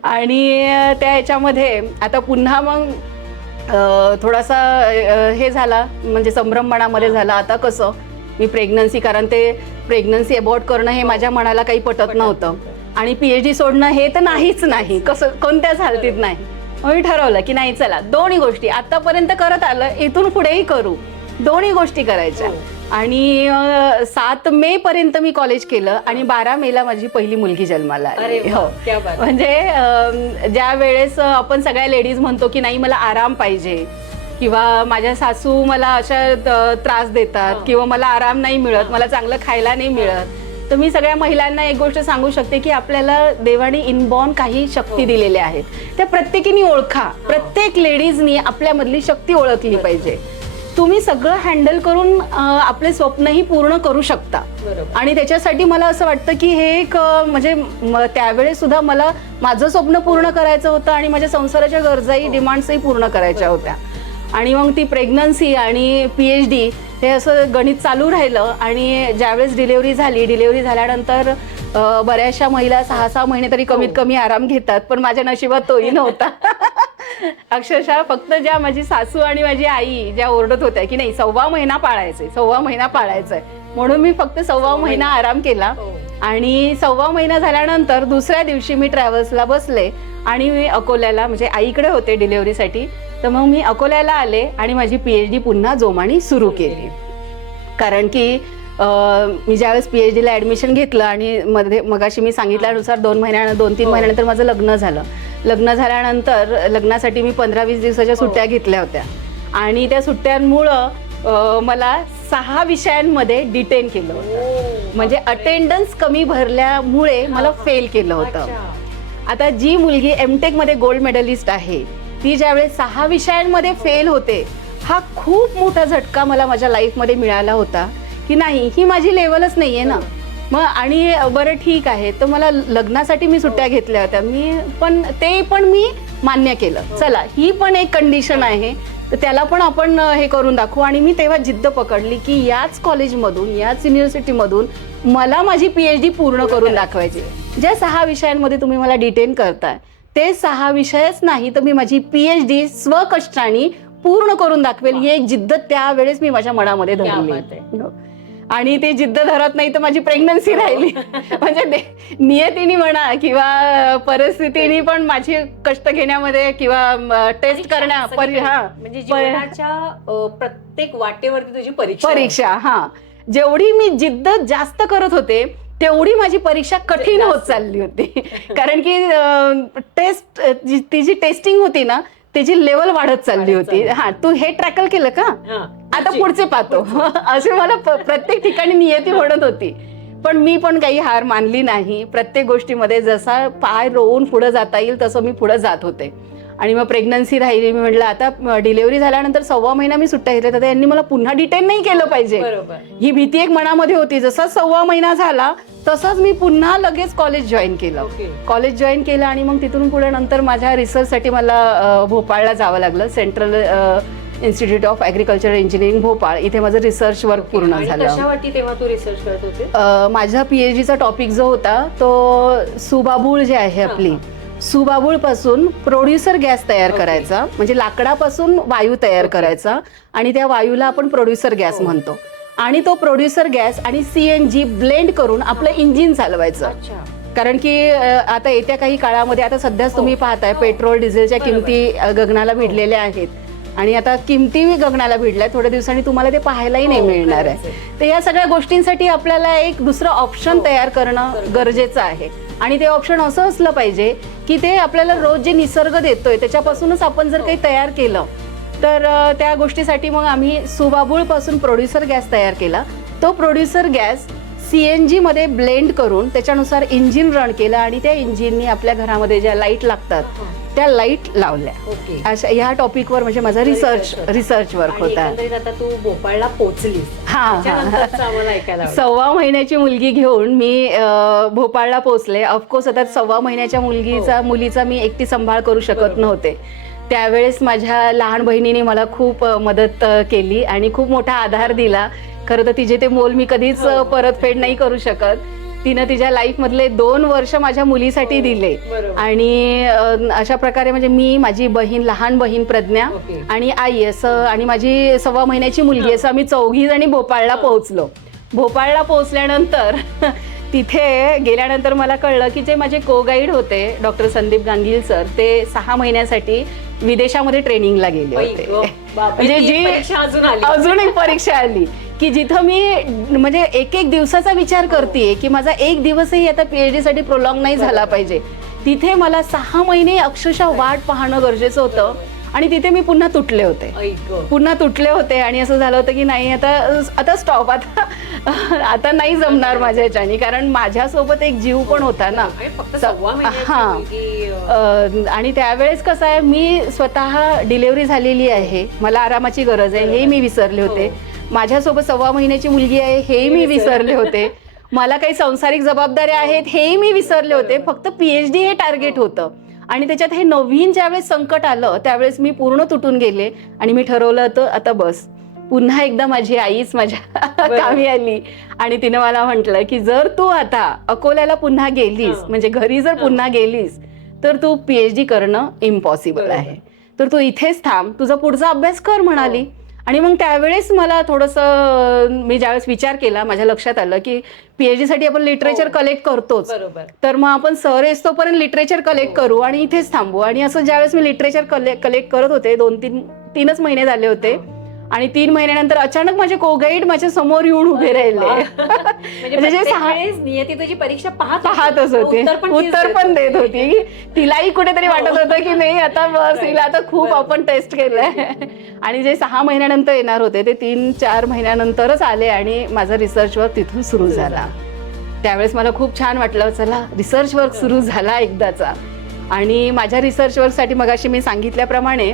आणि त्या ह्याच्यामध्ये आता पुन्हा मग थोडासा हे झाला म्हणजे संभ्रम मनामध्ये झाला. आता कसं मी प्रेग्नन्सी, कारण ते प्रेग्नन्सी अबॉर्ट करणं हे माझ्या मनाला काही पटत नव्हतं आणि PhD सोडणं हे तर नाहीच नाही, कसं कोणत्याच हालतीत नाही. मग मी ठरवलं की नाही चला दोन्ही गोष्टी आतापर्यंत करत आलं, इथून पुढेही करू, दोन्ही गोष्टी करायच्या. आणि 7 मे पर्यंत मी कॉलेज केलं आणि 12 मेला माझी पहिली मुलगी जन्माला अरे आली. वा, हो, क्या बात. म्हणजे ज्या वेळेस आपण सगळ्या लेडीज म्हणतो की नाही मला आराम पाहिजे किंवा माझ्या सासू मला अशा त्रास देतात किंवा मला आराम नाही मिळत, मला चांगलं खायला नाही मिळत, तर मी सगळ्या महिलांना एक गोष्ट सांगू शकते की आपल्याला देवाने इनबॉर्न काही शक्ती दिलेल्या आहेत, त्या प्रत्येकीने ओळखा. प्रत्येक लेडीजनी आपल्यामधली शक्ती ओळखली पाहिजे. तुम्ही सगळं हँडल करून आपले स्वप्नही पूर्ण करू शकता. आणि त्याच्यासाठी मला असं वाटतं की हे एक म्हणजे त्यावेळेस सुद्धा मला माझं स्वप्न पूर्ण करायचं होतं आणि माझ्या संसाराच्या गरजाही डिमांड्सही पूर्ण करायच्या होत्या. आणि मग ती प्रेग्नन्सी आणि PhD हे असं गणित चालू राहिलं. आणि ज्यावेळेस डिलेव्हरी झाल्यानंतर बऱ्याचशा महिला 6-6 महिने तरी कमीत कमी आराम घेतात, पण माझ्या नशिबात तोही नव्हता. अक्षरशः फक्त ज्या माझी सासू आणि माझी आई ज्या ओरडत होत्या की नाही 1.25 महिना पाळायचंय, म्हणून मी फक्त 1.25 महिना आराम केला. आणि 1.25 महिना झाल्यानंतर दुसऱ्या दिवशी मी ट्रॅव्हल्सला बसले आणि मी अकोल्याला, म्हणजे आईकडे होते डिलेव्हरीसाठी, तर मग मी अकोल्याला आले आणि माझी PhD पुन्हा जोमाने सुरू केली. कारण की मी ज्यावेळेस PhDला ऍडमिशन घेतलं आणि मगाशी मी सांगितल्यानुसार 2-3 महिन्यानंतर माझं लग्न झालं. लग्न झाल्यानंतर लग्नासाठी मी 15-20 दिवसाच्या सुट्ट्या घेतल्या होत्या आणि त्या सुट्ट्यांमुळं मला 6 विषयांमध्ये डिटेन केलं होतं. म्हणजे अटेंडन्स कमी भरल्यामुळे मला फेल केलं होतं. आता जी मुलगी MTech मध्ये गोल्ड मेडलिस्ट आहे ती ज्यावेळेस 6 विषयांमध्ये फेल होते, हा खूप मोठा झटका मला माझ्या लाईफमध्ये मिळाला होता की नाही, ही माझी लेवलच नाहीये ना. मग आणि बरं ठीक आहे, तर मला लग्नासाठी मी सुट्ट्या घेतल्या होत्या, पण मी मान्य केलं. चला, ही पण एक कंडिशन आहे, तर त्याला पण आपण हे करून दाखवू. आणि मी तेव्हा जिद्द पकडली की याच कॉलेजमधून, याच युनिव्हर्सिटीमधून मला माझी PhD पूर्ण करून दाखवायची. ज्या 6 विषयांमध्ये तुम्ही मला डिटेन करताय ते 6 विषयच नाही, तर मी माझी PhD स्वकष्टाने पूर्ण करून दाखवेल, ही एक जिद्द त्यावेळेस मी माझ्या मनामध्ये धरली. आणि ते जिद्द धरत नाही तर माझी प्रेग्नन्सी राहिली. म्हणजे नियतीने म्हणा किंवा परिस्थितीने पण माझी कष्ट घेण्यामध्ये किंवा टेस्ट करण्या म्हणजे जीवनाच्या प्रत्येक वाटेवरती तुझी परीक्षा जेवढी मी जिद्द जास्त करत होते तेवढी माझी परीक्षा कठीण होत चालली होती. कारण की ती जी टेस्टिंग होती ना त्याची लेवल वाढत चालली होती. तू हे ट्रॅकल केलं का, आता पुढचे पाहतो, असे मला प्रत्येक ठिकाणी नियती म्हणत होती. पण मी पण काही हार मानली नाही. प्रत्येक गोष्टीमध्ये जसा पाय रोवून पुढे जाता येईल तसं मी पुढे जात होते. आणि मग प्रेग्नन्सी राहिली. मी म्हटलं आता डिलेव्हरी झाल्यानंतर 1.25 महिना मी सुट्ट्या घेतल्या, तर यांनी मला पुन्हा डिटेन नाही केलं पाहिजे, ही भीती एक मनामध्ये होती. जसा 1.25 महिना झाला तसंच मी पुन्हा लगेच कॉलेज जॉईन केलं. आणि मग तिथून पुढे नंतर माझ्या रिसर्चसाठी मला भोपाळला जावं लागलं. Central institute of agriculture engineering Bhopal, इथे माझं रिसर्च वर्क पूर्ण झालं. तेव्हा तू रिसर्च करत होते? माझा PhDचा टॉपिक जो होता तो सुबाबूळ जे आहे आपली, सुबाबूळ पासून प्रोड्युसर गॅस तयार करायचा, म्हणजे लाकडापासून वायू तयार करायचा आणि त्या वायूला आपण प्रोड्युसर गॅस म्हणतो. आणि तो प्रोड्युसर गॅस आणि CNG ब्लेंड करून आपलं इंजिन चालवायचं. कारण की आता येत्या काही काळामध्ये, आता सध्याच तुम्ही पाहताय पेट्रोल डिझेलच्या किमती गगनाला भिडलेल्या आहेत आणि आता किमती गगनाला भिडल्या, थोड्या दिवसांनी तुम्हाला ते पाहायलाही नाही मिळणार आहे. तर या सगळ्या गोष्टींसाठी आपल्याला एक दुसरं ऑप्शन तयार करणं गरजेचं आहे. आणि ते ऑप्शन असं असलं पाहिजे की ते आपल्याला रोज जे निसर्ग देतोय त्याच्यापासूनच आपण जर काही तयार केलं, तर त्या गोष्टीसाठी मग आम्ही सुबाबूळ पासून प्रोड्युसर गॅस तयार केला. तो प्रोड्युसर गॅस CNG मध्ये ब्लेंड करून त्याच्यानुसार इंजिन रन केलं आणि त्या इंजिननी आपल्या घरामध्ये ज्या लाईट लागतात त्या लाईट लावल्या. अशा ह्या टॉपिकवर म्हणजे माझा रिसर्च वर्क होता. आता तू भोपाळला पोहोचलीस, 1.25 महिन्याची मुलगी घेऊन मी भोपाळला पोहोचले. ऑफकोर्स आता 1.25 महिन्याच्या मुलीचा मी एकटी सांभाळ करू शकत नव्हते. त्यावेळेस माझ्या लहान बहिणीने मला खूप मदत केली आणि खूप मोठा आधार दिला. खरं तर तिचे ते मोल मी कधीच परतफेड नाही करू शकत. तिनं तिच्या लाईफ मधले 2 वर्ष माझ्या मुलीसाठी दिले. आणि अशा प्रकारे म्हणजे मी, माझी बहीण, लहान बहीण प्रज्ञा आणि आई असं आणि माझी 1.25 महिन्याची मुलगी असं आम्ही 4घी जणी भोपाळला पोहोचलो. भोपाळला पोहोचल्यानंतर तिथे गेल्यानंतर मला कळलं की जे माझे को गाईड होते डॉक्टर संदीप गांगील सर, ते 6 महिन्यासाठी विदेशामध्ये ट्रेनिंगला गेले होते. म्हणजे जी अजून एक परीक्षा आली की जिथं मी म्हणजे एक एक दिवसाचा विचार करते की माझा एक दिवसही आता PhD साठी प्रोलॉंग नाही झाला पाहिजे, तिथे मला 6 महिने अक्षरशः वाट पाहणं गरजेचं होतं. आणि तिथे मी पुन्हा तुटले होते आणि असं झालं होतं की नाही आता स्टॉप, आता नाही जमणार माझ्या ह्याच्यानी, कारण माझ्यासोबत एक जीव पण होता ना. आणि त्यावेळेस कसं आहे, मी स्वतः डिलेव्हरी झालेली आहे, मला आरामाची गरज आहे हे मी विसरले होते. माझ्यासोबत 1.25 महिन्याची मुलगी आहे हे मी विसरले होते. मला काही सांसारिक जबाबदाऱ्या आहेत हे मी विसरले होते. फक्त PhD हे टार्गेट होतं. आणि त्याच्यात हे नवीन ज्यावेळेस संकट आलं त्यावेळेस मी पूर्ण तुटून गेले आणि मी ठरवलं होतं आता बस, पुन्हा एकदा माझी आईच माझ्या कामी आली आणि तिने मला म्हटलं की जर तू आता अकोल्याला पुन्हा गेलीस, म्हणजे घरी जर पुन्हा गेलीस तर तू PhD करणं इम्पॉसिबल आहे, तर तू इथेच थांब, तुझा पुढचा अभ्यास कर म्हणाली. आणि मग त्यावेळेस मला थोडंसं, मी ज्यावेळेस विचार केला, माझ्या लक्षात आलं की PhD साठी आपण लिटरेचर कलेक्ट करतोच, तर मग आपण सर येतोपर्यंत लिटरेचर कलेक्ट करू आणि इथेच थांबू. आणि असं ज्यावेळेस मी लिटरेचर कलेक्ट करत होते, 2-3 महिने झाले होते आणि 3 महिन्यानंतर अचानक माझे को-गाईड माझ्या समोर येऊन उभे राहिले. म्हणजे नियती तुझी परीक्षा पाहतच होते, उत्तर पण देत होती. तिलाही कुठेतरी वाटत होतं की नाही आता बस, हिला आता खूप आपण टेस्ट केलंय. आणि जे 6 महिन्यानंतर येणार होते ते 3-4 महिन्यानंतरच आले आणि माझा रिसर्च वर्क तिथून सुरू झाला. त्यावेळेस मला खूप छान वाटलं, चला रिसर्च वर्क सुरू झाला एकदाचा. आणि माझ्या रिसर्च वर्कसाठी मगाशी मी सांगितल्याप्रमाणे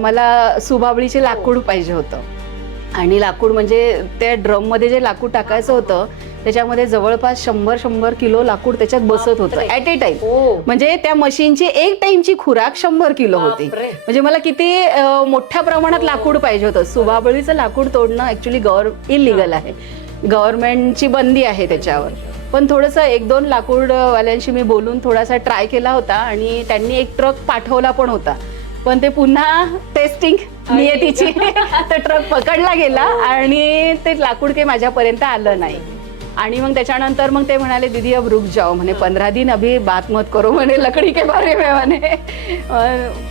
मला सुबाबळीचे लाकूड पाहिजे होतं. आणि लाकूड म्हणजे त्या ड्रममध्ये जे लाकूड टाकायचं होतं त्याच्यामध्ये जवळपास 100 किलो लाकूड त्याच्यात बसत होतं ॲट ए टाइम. म्हणजे त्या मशीनची एक टाइमची खुराक 100 किलो होती. म्हणजे मला किती मोठ्या प्रमाणात लाकूड पाहिजे होतं. सुबाबळीचं लाकूड तोडणं ॲक्च्युली इलिगल आहे, गव्हर्नमेंटची बंदी आहे त्याच्यावर. पण थोडंसं 1-2 लाकूडवाल्यांशी मी बोलून थोडासा ट्राय केला होता आणि त्यांनी एक ट्रक पाठवला पण होता. पण ते पुन्हा टेस्टिंग नियतीची तर ट्रक पकडला गेला आणि ते लाकूड काही माझ्यापर्यंत आलं नाही. आणि मग त्याच्यानंतर मग ते म्हणाले दीदी अब रुक जाओ, म्हणे 15 दिन अभी बात मत करो म्हणे लकडी के बारे में म्हणे.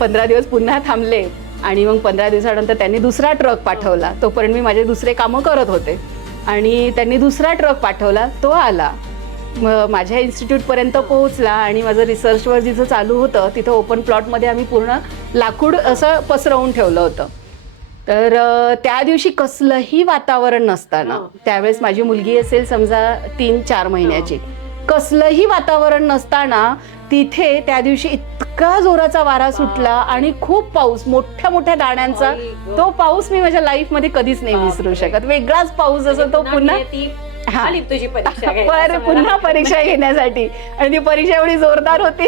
15 दिवस पुन्हा थांबले आणि मग 15 दिवसानंतर त्यांनी दुसरा ट्रक पाठवला. तोपर्यंत मी माझे दुसरे कामं करत होते आणि त्यांनी दुसरा ट्रक पाठवला, तो आला, माझ्या इन्स्टिट्यूटपर्यंत पोहोचला आणि माझं रिसर्च वर्क जिथं चालू होतं तिथं ओपन प्लॉटमध्ये आम्ही पूर्ण लाकूड असं पसरवून ठेवलं होतं. तर त्या दिवशी कसलंही वातावरण नसताना, त्यावेळेस माझी मुलगी असेल समजा 3-4 महिन्याची, कसलंही वातावरण नसताना तिथे त्या दिवशी इतका जोराचा वारा सुटला आणि खूप पाऊस, मोठ्या मोठ्या दाण्यांचा. तो पाऊस मी माझ्या लाईफमध्ये कधीच नाही विसरू शकत. वेगळाच पाऊस असं तो पुन्हा तुझी पुन्हा परीक्षा घेण्यासाठी. आणि ती परीक्षा एवढी जोरदार होती,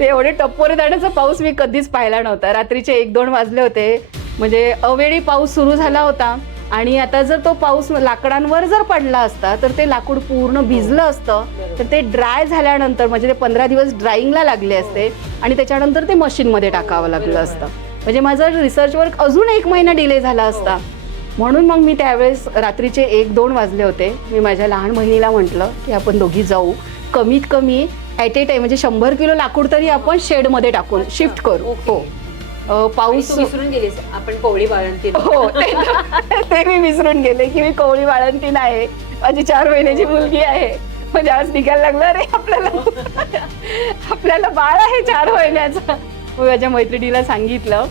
एवढे टप्पोरे दाण्याचा पाऊस मी कधीच पाहिला नव्हता. रात्रीचे 1-2 वाजले होते, म्हणजे अवेळी पाऊस सुरू झाला होता. आणि आता जर तो पाऊस लाकडांवर जर पडला असता तर ते लाकूड पूर्ण भिजलं असतं, तर ते ड्राय झाल्यानंतर म्हणजे ते 15 दिवस ड्रायिंगला लागले असते आणि त्याच्यानंतर ते मशीनमध्ये टाकावं लागलं असतं. म्हणजे माझं रिसर्च वर्क अजून 1 महिना डिले झाला असता. म्हणून मग मी त्यावेळेस रात्रीचे 1-2 वाजले होते, मी माझ्या लहान बहिणीला म्हटलं की आपण दोघी जाऊ, कमीत कमी ॲट ए टाइम म्हणजे 100 किलो लाकूड तरी आपण शेडमध्ये टाकून शिफ्ट करू. हो, पाऊस विसरून गेलीस आपण कोवळी बाळंतीण. हो, ते मी विसरून गेले की मी कोवळी बाळंतीण आहे, माझी 4 महिन्याची मुलगी आहे. म्हणजे आज निघायला लागलं रे आपल्याला बाळ आहे 4 महिन्याचं. मग माझ्या मैत्रिणीला सांगितलं,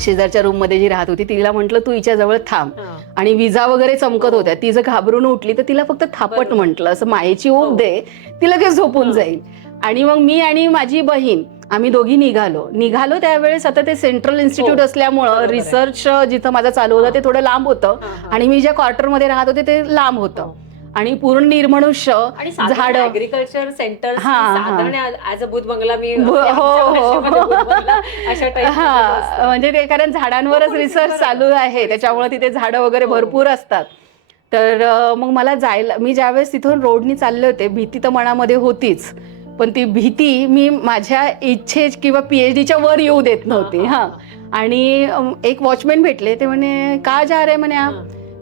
शेजारच्या रूम मध्ये जी राहत होती तिला म्हटलं तू हिच्या जवळ थांब. आणि विजा वगैरे चमकत होत्या, ती जर घाबरून उठली तर तिला फक्त थापट म्हटलं, असं मायेची ऊब दे, ती लगेच झोपून जाईल. आणि मग मी आणि माझी बहीण आम्ही दोघी निघालो. त्यावेळेस आता ते सेंट्रल इन्स्टिट्यूट असल्यामुळं रिसर्च जिथं माझं चालू होतं ते थोडं लांब होतं आणि मी ज्या क्वार्टरमध्ये राहत होते ते लांब होतं आणि पूर्ण निर्मनुष्य झाड, ऍग्रीकल्चर सेंटर, भूत बंगला मी म्हणजे ते कारण झाडांवरच रिसर्च चालू आहे त्याच्यामुळे तिथे झाडं वगैरे भरपूर असतात. तर मग मला जायला, मी ज्यावेळेस तिथून रोडनी चालले होते, भीती तर मनामध्ये होतीच, पण ती भीती मी माझ्या इच्छे किंवा PhDच्या वर येऊ देत नव्हती. आणि एक वॉचमॅन भेटले, ते म्हणे का जा रहे म्हणे आप.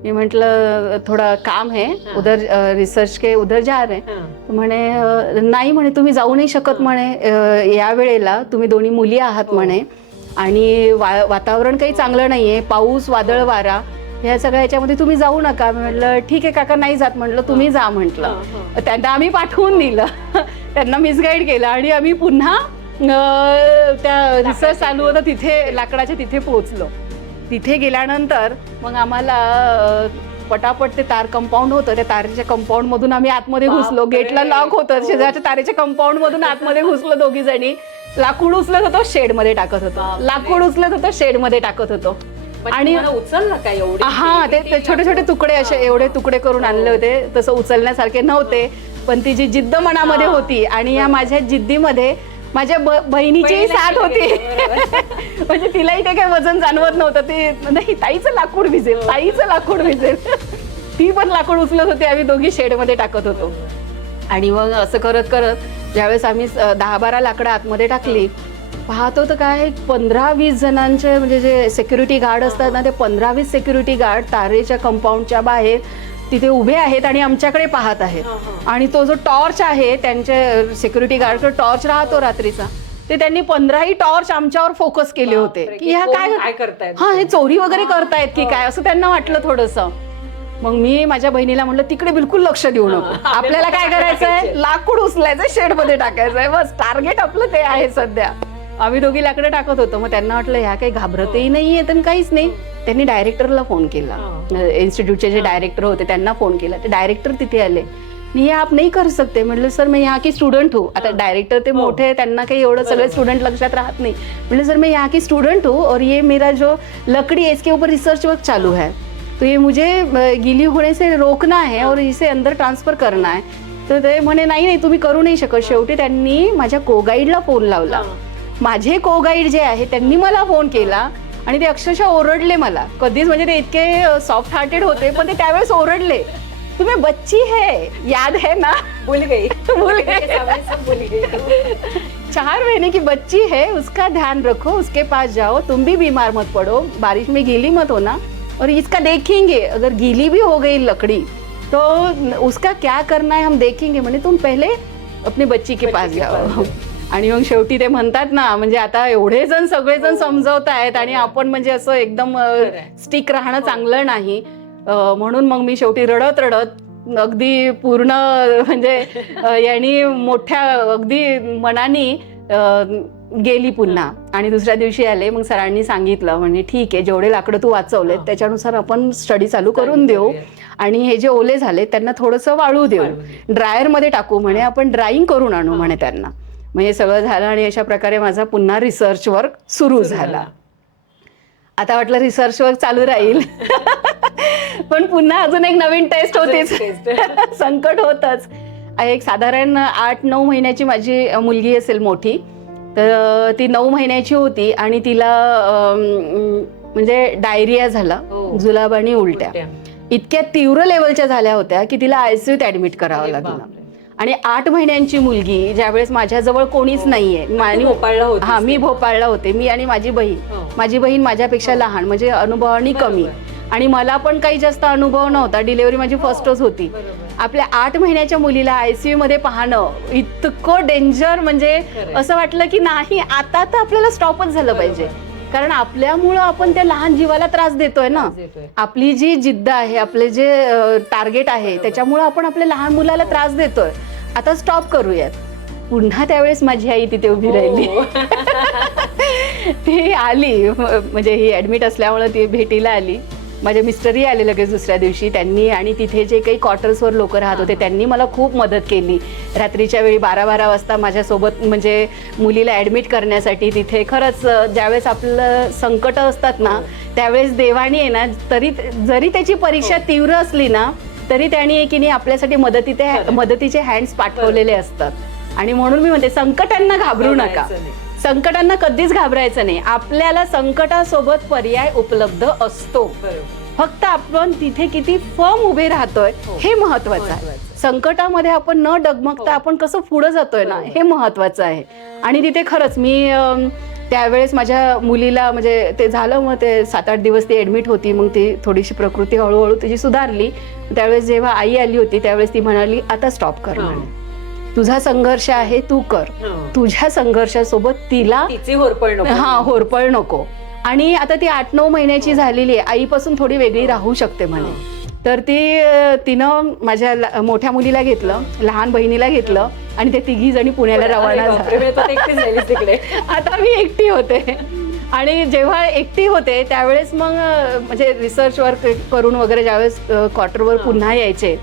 मी म्हटलं थोडा काम है उधर, रिसर्च के उधर जा रहे. म्हणे नाही म्हणे तुम्ही जाऊ नाही शकत म्हणे, या वेळेला तुम्ही दोन्ही मुली आहात म्हणे आणि वातावरण काही चांगलं नाहीये, पाऊस वादळ वारा, ह्या सगळ्या ह्याच्यामध्ये तुम्ही जाऊ नका. मी म्हटलं ठीक आहे काका, नाही जात म्हटलं, तुम्ही जा म्हटलं. त्यांना आम्ही पाठवून दिलं. त्यांना मिसगाईड केलं आणि आम्ही पुन्हा त्या रिसर्च चालू होतं तिथे, लाकडाच्या तिथे पोहोचलो. तिथे गेल्यानंतर मग आम्हाला पटापट ते तार कंपाऊंड होतं, त्या तारेच्या कंपाऊंड मधून आम्ही आतमध्ये घुसलो. गेटला लॉक होतं, शेजारच्या तारेच्या कंपाऊंड मधून आतमध्ये घुसलो दोघी जणी. लाकूड उचलत होतो, शेड मध्ये टाकत होतो, लाकूड उचलत होतो, शेड मध्ये टाकत होतो. आणि उचललं काय एवढे? हा, ते छोटे छोटे तुकडे असे एवढे तुकडे करून आणले होते. तसं उचलण्यासारखे नव्हते, पण ती जी जिद्द मनामध्ये होती आणि या माझ्या जिद्दीमध्ये माझ्या बहिणीची साथ होती. म्हणजे तिलाही ते काही वजन जाणवत नव्हतं. ते नाही, ताईचं लाकूड भिजेल, ताईचं लाकूड भिजेल. ती पण लाकूड उचलत होती, आम्ही दोघी शेडमध्ये टाकत होतो. आणि मग असं करत करत ज्यावेळेस आम्ही 10-12 लाकडं आतमध्ये टाकली, पाहतो तर काय 15-20 जणांचे म्हणजे जे सिक्युरिटी गार्ड असतात ना, ते 15-20 सिक्युरिटी गार्ड तारेच्या कंपाऊंडच्या बाहेर तिथे उभे आहेत आणि आमच्याकडे पाहत आहेत. आणि तो जो टॉर्च आहे, त्यांच्या सिक्युरिटी गार्डकडे टॉर्च राहतो रात्रीचा, ते त्यांनी 15ही टॉर्च आमच्यावर फोकस केले होते की ह्या काय करतायत, हा हे चोरी वगैरे करतायत की काय, असं त्यांना वाटलं थोडंसं. मग मी माझ्या बहिणीला म्हटलं तिकडे बिलकुल लक्ष देऊ नको, आपल्याला काय करायचंय, लाकूड उचलायचंय, शेडमध्ये टाकायचंय, बस टार्गेट आपलं ते आहे सध्या. आम्ही दोघी लाकडं टाकत होतो. मग त्यांना वाटलं ह्या काही घाबरतही नाहीये तर काहीच नाही. त्यांनी डायरेक्टरला फोन केला, इन्स्टिट्यूटचे जे डायरेक्टर होते त्यांना फोन केला. ते डायरेक्टर तिथे आले. ये आप नहीं कर सकते. म्हटलं सर मैं यहाँ की स्टूडेंट हूँ. आता डायरेक्टर ते मोठे, त्यांना काही एवढं सगळे स्टूडेंट लक्षात राहत नाही. म्हटलं सर मैं यहाँ की स्टूडेंट हूँ और ये मेरा जो लकड़ी है इसके ऊपर रिसर्च वर्क चालू है, तो ये मुझे गीली होने से रोकना है और इसे अंदर ट्रान्सफर करना है. तर ते म्हणे नाही तुम्ही करू नाही शकत. शेवटी त्यांनी माझ्या को गाईडला फोन लावला. माझे को गाईड जे आहे त्यांनी मला फोन केला आणि ते अक्षरशः ओरडले मला. कधीच म्हणजे ते इतके सॉफ्ट हार्टेड होते, पण ते त्यावेळेस ओरडले, तुम्हें बच्ची है याद है ना, भूल गई 4 महीने की बच्ची है, उसका ध्यान रखो, उसके पास जाओ, तुम भी बीमार मत पड़ो, बारिश में गीली मत होना, और इसका देखेंगे अगर गीली भी हो गई लकड़ी तो उसका क्या करना है हम देखेंगे. म्हणे तुम पहले अपनी बच्ची के पास जाओ. आणि मग शेवटी ते म्हणतात ना, म्हणजे आता एवढे जण सगळेजण समजवत आहेत आणि आपण म्हणजे असं एकदम स्टिक राहणं चांगलं नाही. म्हणून मग मी शेवटी रडत रडत अगदी पूर्ण म्हणजे यांनी मोठ्या अगदी मनाने गेली पुन्हा. आणि दुसऱ्या दिवशी आले. मग सरांनी सांगितलं, म्हणजे ठीक आहे, जेवढे लाकडं तू वाचवलेत त्याच्यानुसार आपण स्टडी चालू करून देऊ आणि हे जे ओले झाले त्यांना थोडंसं वाळू देऊ, ड्रायरमध्ये टाकू म्हणे, आपण ड्राईंग करून आणू म्हणे त्यांना. मग हे सगळं झालं आणि अशा प्रकारे माझा पुन्हा रिसर्च वर्क सुरू झाला. आता वाटलं रिसर्च वर्क चालू राहील पण पुन्हा अजून एक नवीन टेस्ट होतीच, संकट होतच. एक साधारण 8-9 महिन्याची माझी मुलगी असेल मोठी, तर ती 9 महिन्याची होती आणि तिला म्हणजे डायरिया झाला, जुलाब आणि उलट्या इतक्या तीव्र लेवलच्या झाल्या होत्या की तिला आयसीयूत ऍडमिट करावं लागलं. आणि 8 महिन्यांची मुलगी, ज्यावेळेस माझ्याजवळ कोणीच नाहीये, मी भोपाळला होते, मी आणि माझी बहीण माझ्यापेक्षा लहान, म्हणजे अनुभवानी कमी, आणि मला पण काही जास्त अनुभव नव्हता. डिलिव्हरी माझी फर्स्टच होती. आपल्या 8 महिन्याच्या मुलीला आयसीयू मध्ये पाहणं इतकं डेंजर, म्हणजे असं वाटलं की नाही, आता तर आपल्याला स्टॉपच झालं पाहिजे, कारण आपल्यामुळं आपण त्या लहान जीवाला त्रास देतोय ना. आपली जी जिद्द आहे, आपले जे टार्गेट आहे, त्याच्यामुळं आपण आपल्या लहान मुलाला त्रास देतोय. आता स्टॉप करूयात. पुन्हा त्यावेळेस माझी आई तिथे उभी राहिली. ती आली, म्हणजे ही ऍडमिट असल्यामुळे ती भेटीला आली. माझे मिस्टरही आले लगेच दुसऱ्या दिवशी. त्यांनी आणि तिथे जे काही क्वार्टर्सवर लोक राहत होते त्यांनी मला खूप मदत केली. रात्रीच्या वेळी 12-12 वाजता माझ्यासोबत म्हणजे मुलीला ॲडमिट करण्यासाठी तिथे. खरंच ज्यावेळेस आपलं संकट असतात ना, त्यावेळेस देवानी आहे ना, जरी त्याची परीक्षा तीव्र असली ना, तरी त्यांनी की नाही आपल्यासाठी मदतीचे हँड्स पाठवलेले असतात. आणि म्हणून मी म्हणते, संकटांना घाबरू नका, संकटांना कधीच घाबरायचं नाही. आपल्याला संकटासोबत पर्याय उपलब्ध असतो, फक्त आपण तिथे किती फर्म उभे राहतोय हे महत्वाचं आहे. संकटामध्ये आपण न डगमगता आपण कसं पुढे जातोय ना, हे महत्वाचं आहे. आणि तिथे खरंच मी त्यावेळेस माझ्या मुलीला म्हणजे ते झालं, मग ते 7-8 दिवस ती ऍडमिट होती. मग ती थोडीशी प्रकृती हळूहळू तिची सुधारली. त्यावेळेस जेव्हा आई आली होती त्यावेळेस ती म्हणाली, आता स्टॉप कर म्हणे, तुझा संघर्ष आहे, तू कर. तुझ्या संघर्षासोबत तिला होरपळ नको. आणि आता ती 8-9 महिन्याची झालेली आहे, आईपासून थोडी वेगळी राहू शकते म्हणे. तर तिनं माझ्या मोठ्या मुलीला घेतलं, लहान बहिणीला घेतलं आणि ते तिघी जणी पुण्याला रवाना झाल्या. तिकडे आता मी एकटी होते आणि जेव्हा एकटी होते त्यावेळेस मग म्हणजे रिसर्च वर्क करून वगैरे ज्यावेळेस क्वार्टरवर पुन्हा यायचे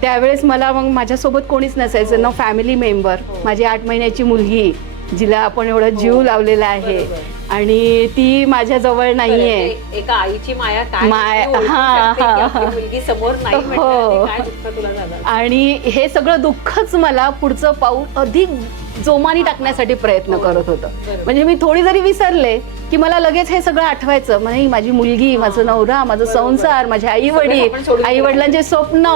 त्यावेळेस मला मग माझ्यासोबत कोणीच नसायचं, न फॅमिली मेंबर. माझी 8 महिन्याची मुलगी जिला आपण एवढा जीव लावलेला आहे आणि ती माझ्या जवळ नाहीये. एका आईची माया काय मुलगी समोर नाही तुला. आणि हे सगळं दुःखच मला पुढचं पाऊल अधिक जोमाने टाकण्यासाठी प्रयत्न करत होतं. म्हणजे मी थोडी जरी विसरले की मला लगेच हे सगळं आठवायचं, म्हणजे माझी मुलगी, माझा नवरा, माझा संसार, माझे आई वडील, आई वडिलांचे स्वप्न,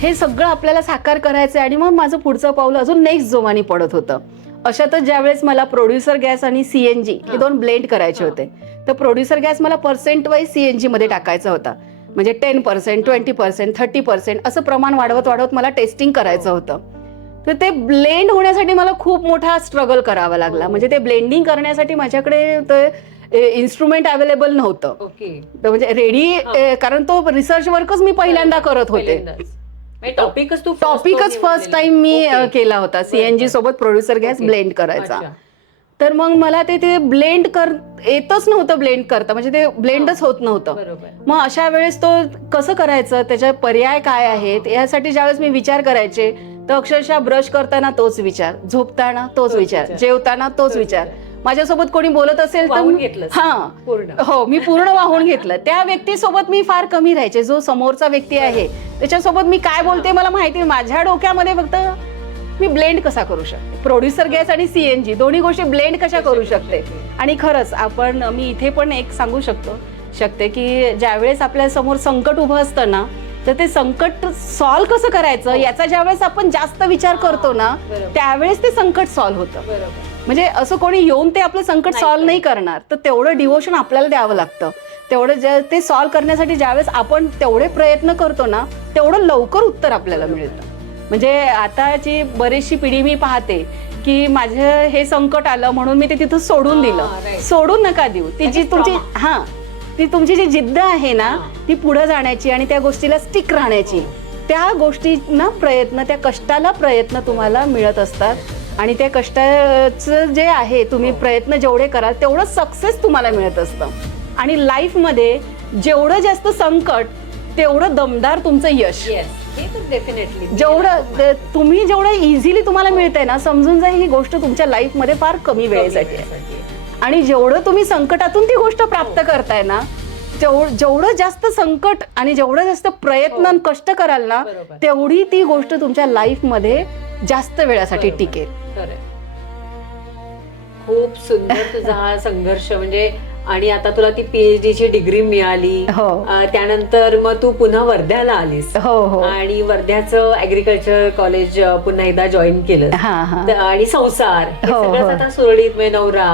हे सगळं आपल्याला साकार करायचं आणि मग माझं पुढचं पाऊल अजून नेक्स्ट जोमाने पडत होतं. अशातच ज्यावेळेस मला प्रोड्युसर गॅस आणि CNG हे 2 ब्लेंड करायचे होते, तर प्रोड्युसर गॅस मला पर्सेंट वाईज CNG मध्ये टाकायचा होता. म्हणजे 10%, 20%, 30% असं प्रमाण वाढवत वाढवत मला टेस्टिंग करायचं होतं. तर ते ब्लेंड होण्यासाठी मला खूप मोठा स्ट्रगल करावा लागला. म्हणजे ते ब्लेंडिंग करण्यासाठी माझ्याकडे ते इन्स्ट्रुमेंट अवेलेबल नव्हतं. म्हणजे रेडी, कारण तो रिसर्च वर्कच मी पहिल्यांदा करत होते. टॉपिकच फर्स्ट टाइम मी केला होता, CNG सोबत प्रोड्युसर गॅस ब्लेंड करायचा. तर मग मला ते ब्लेंड येतच नव्हतं, ब्लेंड करता म्हणजे ते ब्लेंडच होत नव्हतं. मग अशा वेळेस तो कसं करायचं, त्याचे पर्याय काय आहेत यासाठी ज्यावेळेस मी विचार करायचे तर अक्षरशः ब्रश करताना तोच विचार, झोपताना तोच विचार, जेवताना तोच विचार. माझ्यासोबत कोणी बोलत असेल तर हो मी पूर्ण वाहून घेतलं. त्या व्यक्तीसोबत मी फार कमी राहायचे, जो समोरचा व्यक्ती आहे त्याच्यासोबत मी काय बोलते मला माहिती. माझ्या डोक्यामध्ये फक्त मी ब्लेंड कसा करू शकते, प्रोड्युसर गॅस आणि CNG दोन्ही गोष्टी ब्लेंड कशा करू शकते. आणि खरंच मी इथे पण एक सांगू शकते की ज्यावेळेस आपल्या समोर संकट उभं असतं ना, तर ते संकट सॉल्व्ह कसं करायचं याचा ज्यावेळेस आपण जास्त विचार करतो ना, त्यावेळेस ते संकट सॉल्व्ह होतं. म्हणजे असं कोणी येऊन ते आपलं संकट सॉल्व्ह नाही करणार, तर तेवढं डिवोशन आपल्याला द्यावं लागतं. तेवढं ते सॉल्व्ह करण्यासाठी ज्यावेळेस आपण तेवढे प्रयत्न करतो ना, तेवढं लवकर उत्तर आपल्याला मिळतं. म्हणजे आताची बरीचशी पिढी मी पाहते की माझं हे संकट आलं म्हणून मी ते तिथं सोडून दिलं. सोडून नका देऊ. ती तुमची जी जिद्द आहे ना, ती पुढे जाण्याची आणि त्या गोष्टीला स्टिक राहण्याची, त्या गोष्टींना प्रयत्न, त्या कष्टाला प्रयत्न तुम्हाला मिळत असतात. आणि त्या कष्टाचं जे आहे, तुम्ही प्रयत्न जेवढे कराल तेवढं सक्सेस तुम्हाला मिळत असतं. आणि लाईफमध्ये जेवढं जास्त संकट तेवढं दमदार तुमचं यश. जेवढं इझिली तुम्हाला मिळतंय ना, समजून जा ही गोष्ट तुमच्या लाईफमध्ये फार कमी वेळेसाठी आहे. आणि जेवढं तुम्ही संकटातून ती गोष्ट प्राप्त करताय ना, जेवढं जास्त संकट आणि जेवढं जास्त प्रयत्न कष्ट कराल ना, तेवढी ती गोष्ट तुमच्या लाईफमध्ये जास्त वेळासाठी टिकेल. खूप सुंदर तुझा हा संघर्ष. म्हणजे आणि आता तुला ती PhD ची डिग्री मिळाली, त्यानंतर मग तू पुन्हा वर्ध्याला आलीस आणि वर्ध्याचं ऍग्रिकल्चर कॉलेज पुन्हा एकदा जॉईन केलं आणि संसार सगळं आता सुरळीत, नवरा,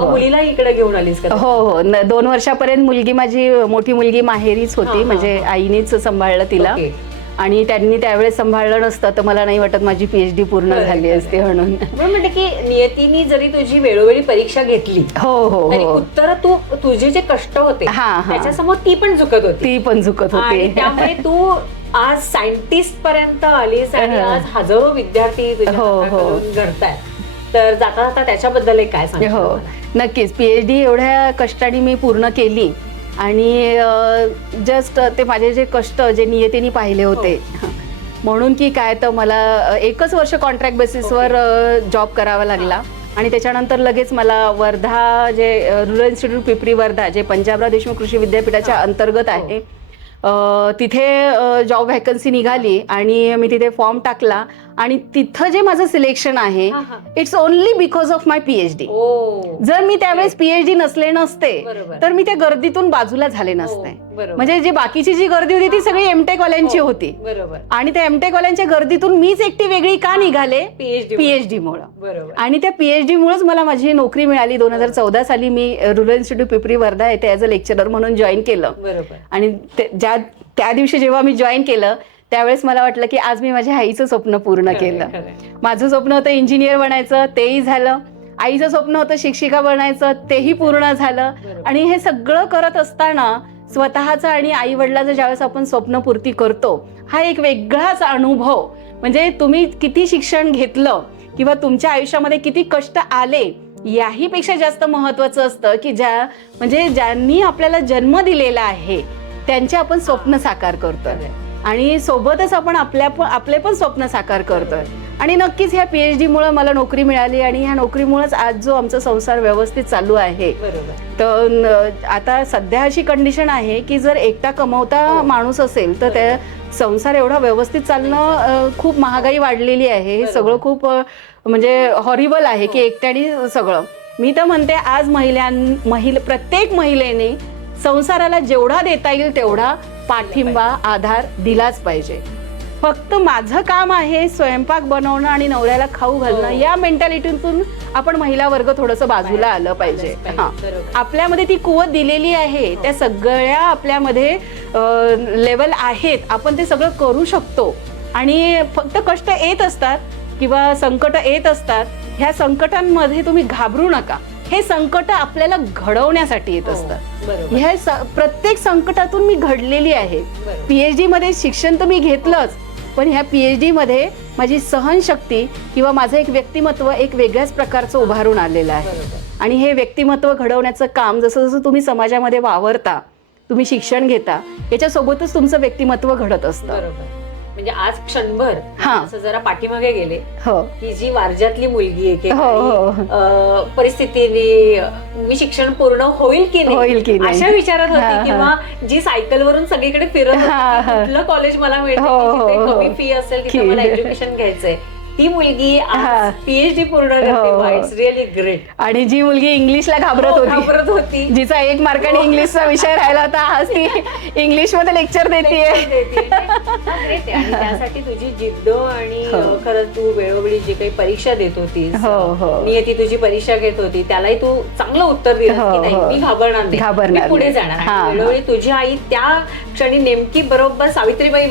मुलीला इकडे घेऊन आलीस का? हो 2 वर्षापर्यंत मुलगी, माझी मोठी मुलगी माहेरीच होती. म्हणजे आईनेच सांभाळलं तिला आणि त्यांनी त्यावेळेस सांभाळलं नसतं तर मला नाही वाटत माझी PhD पूर्ण झाली असते. म्हणून म्हटलं की नियतीने जरी तुझी वेळोवेळी परीक्षा घेतली तरी उत्तर तुझे जे कष्ट होते त्याच्यासमोर ती पण झुकत होती. त्यामुळे तू आज सायंटिस्ट पर्यंत आलीस आणि आज हजारो विद्यार्थी घडतायत. तर जाता जाता त्याच्याबद्दल काय सांग? नक्कीच PhD एवढ्या कष्टाने मी पूर्ण केली आणि जस्ट ते माझे जे कष्ट जे नियतीने पाहिले होते म्हणून की काय, तर मला 1च वर्ष कॉन्ट्रॅक्ट बेसिसवर जॉब करावा लागला. आणि त्याच्यानंतर लगेच मला वर्धा, जे रुरल इन्स्टिट्यूट पिपरी वर्धा, जे पंजाबराव देशमुख कृषी विद्यापीठाच्या अंतर्गत आहे, तिथे जॉब व्हॅकन्सी निघाली आणि मी तिथे फॉर्म टाकला. आणि तिथं जे माझं सिलेक्शन आहे, it's only because of my PhD. जर मी त्यावेळेस PhD नसले नसते तर मी त्या गर्दीतून बाजूला झाले नसते. म्हणजे जी बाकीची जी गर्दी होती ती सगळी एमटेक वाल्यांची होती आणि त्या एमटेक वाल्यांच्या गर्दीतून मीच एकटी वेगळी का निघाले? PhD मुळे. आणि त्या PhD मुळेच मला माझी नोकरी मिळाली. 2014 साली मी रुरल इन्स्टिट्यूट पिपरी वर्धा येथे ॲज अ लेक्चरर म्हणून जॉईन केलं. आणि त्या दिवशी जेव्हा मी जॉईन केलं त्यावेळेस मला वाटलं की आज मी माझ्या आईचं स्वप्न पूर्ण केलं. माझं स्वप्न होतं इंजिनियर बनायचं, तेही झालं. आईचं स्वप्न होतं शिक्षिका बनायचं, तेही पूर्ण झालं. आणि हे सगळं करत असताना स्वतःचं आणि आई वडिलांचं ज्यावेळेस आपण स्वप्नपूर्ती करतो, हा एक वेगळाच अनुभव. म्हणजे तुम्ही किती शिक्षण घेतलं किंवा तुमच्या आयुष्यामध्ये किती कष्ट आले, याही पेक्षा जास्त महत्वाचं असतं की म्हणजे ज्यांनी आपल्याला जन्म दिलेला आहे त्यांचे आपण स्वप्न साकार करतोय आणि सोबतच आपण आपले पण स्वप्न साकार करतोय. आणि नक्कीच ह्या PhD मुळे मला नोकरी मिळाली आणि ह्या नोकरीमुळेच आज जो आमचा संसार व्यवस्थित चालू आहे. तर आता सध्या अशी कंडिशन आहे की जर एकटा कमवता माणूस असेल तर त्या संसार एवढा व्यवस्थित चालणं, खूप महागाई वाढलेली आहे, हे सगळं खूप म्हणजे हॉरिबल आहे की एकट्याने सगळं. मी तर म्हणते आज प्रत्येक महिलेने संसाराला जेवढा देता येईल तेवढा पाठिंबा, आधार दिलाच पाहिजे. फक्त माझं काम आहे स्वयंपाक बनवणं आणि नवऱ्याला खाऊ घालणं, या मेंटॅलिटीतून आपण महिला वर्ग थोडंसं बाजूला आलं पाहिजे. हा, आपल्यामध्ये ती कुवत दिलेली आहे, त्या सगळ्या आपल्यामध्ये लेवल आहेत, आपण ते सगळं करू शकतो. आणि फक्त कष्ट येत असतात किंवा संकट येत असतात, ह्या संकटांमध्ये तुम्ही घाबरू नका. हे संकट आपल्याला घडवण्यासाठी येत असतात. ह्या प्रत्येक संकटातून मी घडलेली आहे. PhD मध्ये शिक्षण तर मी घेतलंच, पण ह्या PhD मध्ये माझी सहनशक्ती किंवा माझं एक व्यक्तिमत्व एक वेगळ्याच प्रकारचं उभारून आलेलं आहे. आणि हे व्यक्तिमत्व घडवण्याचं काम जसं जसं तुम्ही समाजामध्ये वावरता, तुम्ही शिक्षण घेता, याच्यासोबतच तुमचं व्यक्तिमत्व घडत असतं. म्हणजे आज क्षणभर असं जरा पाठीमागे गेले, ही जी वारज्यातली मुलगी आहे, परिस्थितीने मी शिक्षण पूर्ण होईल की नाही अशा विचारात होती, किंवा जी सायकलवरून सगळीकडे फिरत होती, कुठलं कॉलेज मला मिळतं, कमी फी असेल तिथे मला एज्युकेशन घ्यायचंय, ती मुलगी PhD पूर्ण करते. It's really great. आणि जी मुलगी इंग्लिशला घाबरत होती, जिचा 1 मार्काने इंग्लिशचा विषय राहिला होता, आज ती इंग्लिश मध्ये लेक्चर देते. आणि त्यासाठी तुझी जिद्द आणि खरंच तू वेळोवेळी जी काही परीक्षा देत होतीस, नियती तुझी परीक्षा घेत होती, त्यालाही तू चांगलं उत्तर दिलं की नाही, मी घाबरणार नाही, पुढे जाणार. वेळोवेळी तुझी आई त्या क्षणी नेमकी बरोबर सावित्रीबाई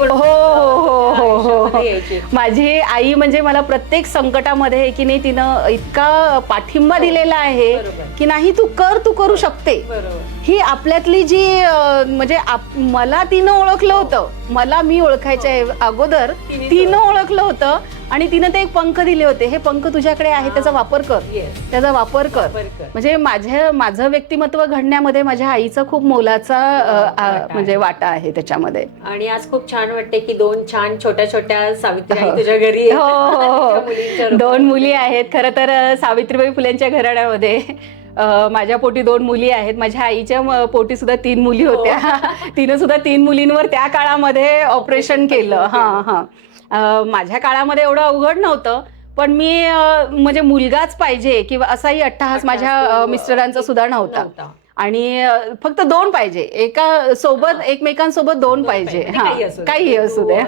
यायची. माझी आई म्हणजे मला प्रत्येक संकटामध्ये की नाही तिनं इतका पाठिंबा दिलेला आहे की नाही तू करू शकते. ही आपल्यातली जी म्हणजे मला तिनं ओळखलं होतं, मी ओळखायच्या अगोदर तिनं ओळखलं होतं आणि तिनं ते एक पंख दिले होते, हे पंख तुझ्याकडे आहे, त्याचा वापर कर. म्हणजे माझं व्यक्तिमत्व घडण्यामध्ये माझ्या आईचा खूप मोलाचा म्हणजे वाटा आहे त्याच्यामध्ये. आणि आज खूप छान वाटते की 2 छान छोट्या छोट्या सावित्री तुझ्या घरी. 2 मुली आहेत. खरं तर सावित्रीबाई फुलेंच्या घराण्यामध्ये माझ्या पोटी 2 मुली आहेत. माझ्या आईच्या पोटी सुद्धा 3 मुली होत्या. तिनं सुद्धा 3 मुलींवर त्या काळामध्ये ऑपरेशन केलं. माझ्या काळामध्ये एवढं अवघड नव्हतं, पण मी म्हणजे मुलगाच पाहिजे किंवा असाही अट्टहास माझ्या मिस्टरांचा सुद्धा नव्हता. आणि फक्त 2 पाहिजे, एकमेकांसोबत 2 पाहिजे. काही असू दे.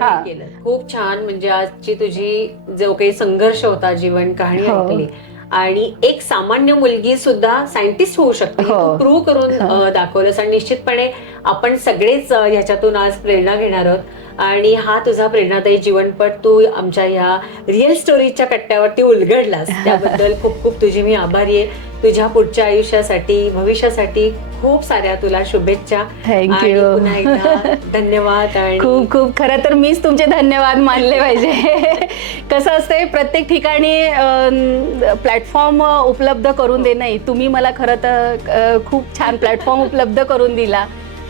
खूप छान. म्हणजे आजची तुझी जो काही संघर्ष होता, जीवन कहाणी ऐकली, आणि एक सामान्य मुलगी सुद्धा सायंटिस्ट होऊ शकते प्रूव्ह करून दाखवलंस. आणि निश्चितपणे आपण सगळेच ह्याच्यातून आज प्रेरणा घेणार आहोत. आणि हा तुझा प्रेरणादायी जीवनपट तू आमच्या ह्या रिअल स्टोरीजच्या कट्ट्यावरती उलगडलास, त्याबद्दल खूप खूप तुझी मी आभारी आहे. तुझ्या पुढच्या आयुष्यासाठी, भविष्यासाठी खूप साऱ्या तुला शुभेच्छा. थँक्यू. पुन्हा एकदा धन्यवाद. आणि खूप खूप खरं तर मीच तुमचे धन्यवाद मानले पाहिजे. कसं असते, प्रत्येक ठिकाणी प्लॅटफॉर्म उपलब्ध करून देणं, तुम्ही मला खरं तर खूप छान प्लॅटफॉर्म उपलब्ध करून दिला.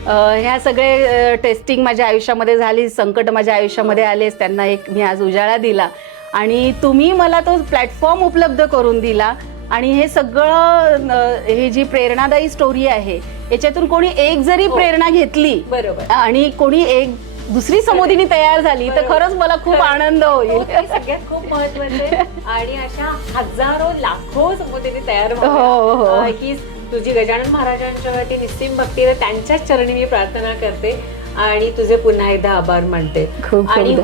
ह्या सगळे टेस्टिंग माझ्या आयुष्यामध्ये झाली, संकट माझ्या आयुष्यामध्ये आलेच, त्यांना एक मी आज उजाळा दिला आणि तुम्ही मला तो प्लॅटफॉर्म उपलब्ध करून दिला. आणि हे सगळं हे जी प्रेरणादायी स्टोरी आहे, याच्यातून कोणी एक जरी प्रेरणा घेतली बरोबर आणि कोणी एक दुसरी समोदिनी तयार झाली तर खरंच मला खूप आनंद होईल. सगळ्यात खूप महत्वाचे. आणि अशा हजारो लाखो समोदिनी तयार व्हाव्या ही तुझी गजानन महाराजांच्या वरती निस्सीम भक्ती, त्यांच्याच चरणी मी प्रार्थना करते आणि तुझे पुन्हा एकदा आभार मानते. आणि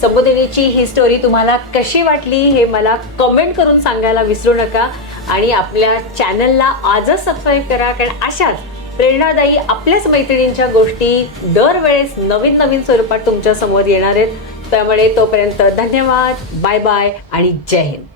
समोदिनीची ही स्टोरी तुम्हाला कशी वाटली हे मला कमेंट करून सांगायला विसरू नका. आणि आपल्या चॅनलला आजच सबस्क्राईब करा, कारण अशाच प्रेरणादायी आपल्याच मैत्रिणींच्या गोष्टी दरवेळेस नवीन नवीन स्वरूपात तुमच्या समोर येणार आहेत. त्यामुळे तोपर्यंत धन्यवाद, बाय बाय आणि जय हिंद.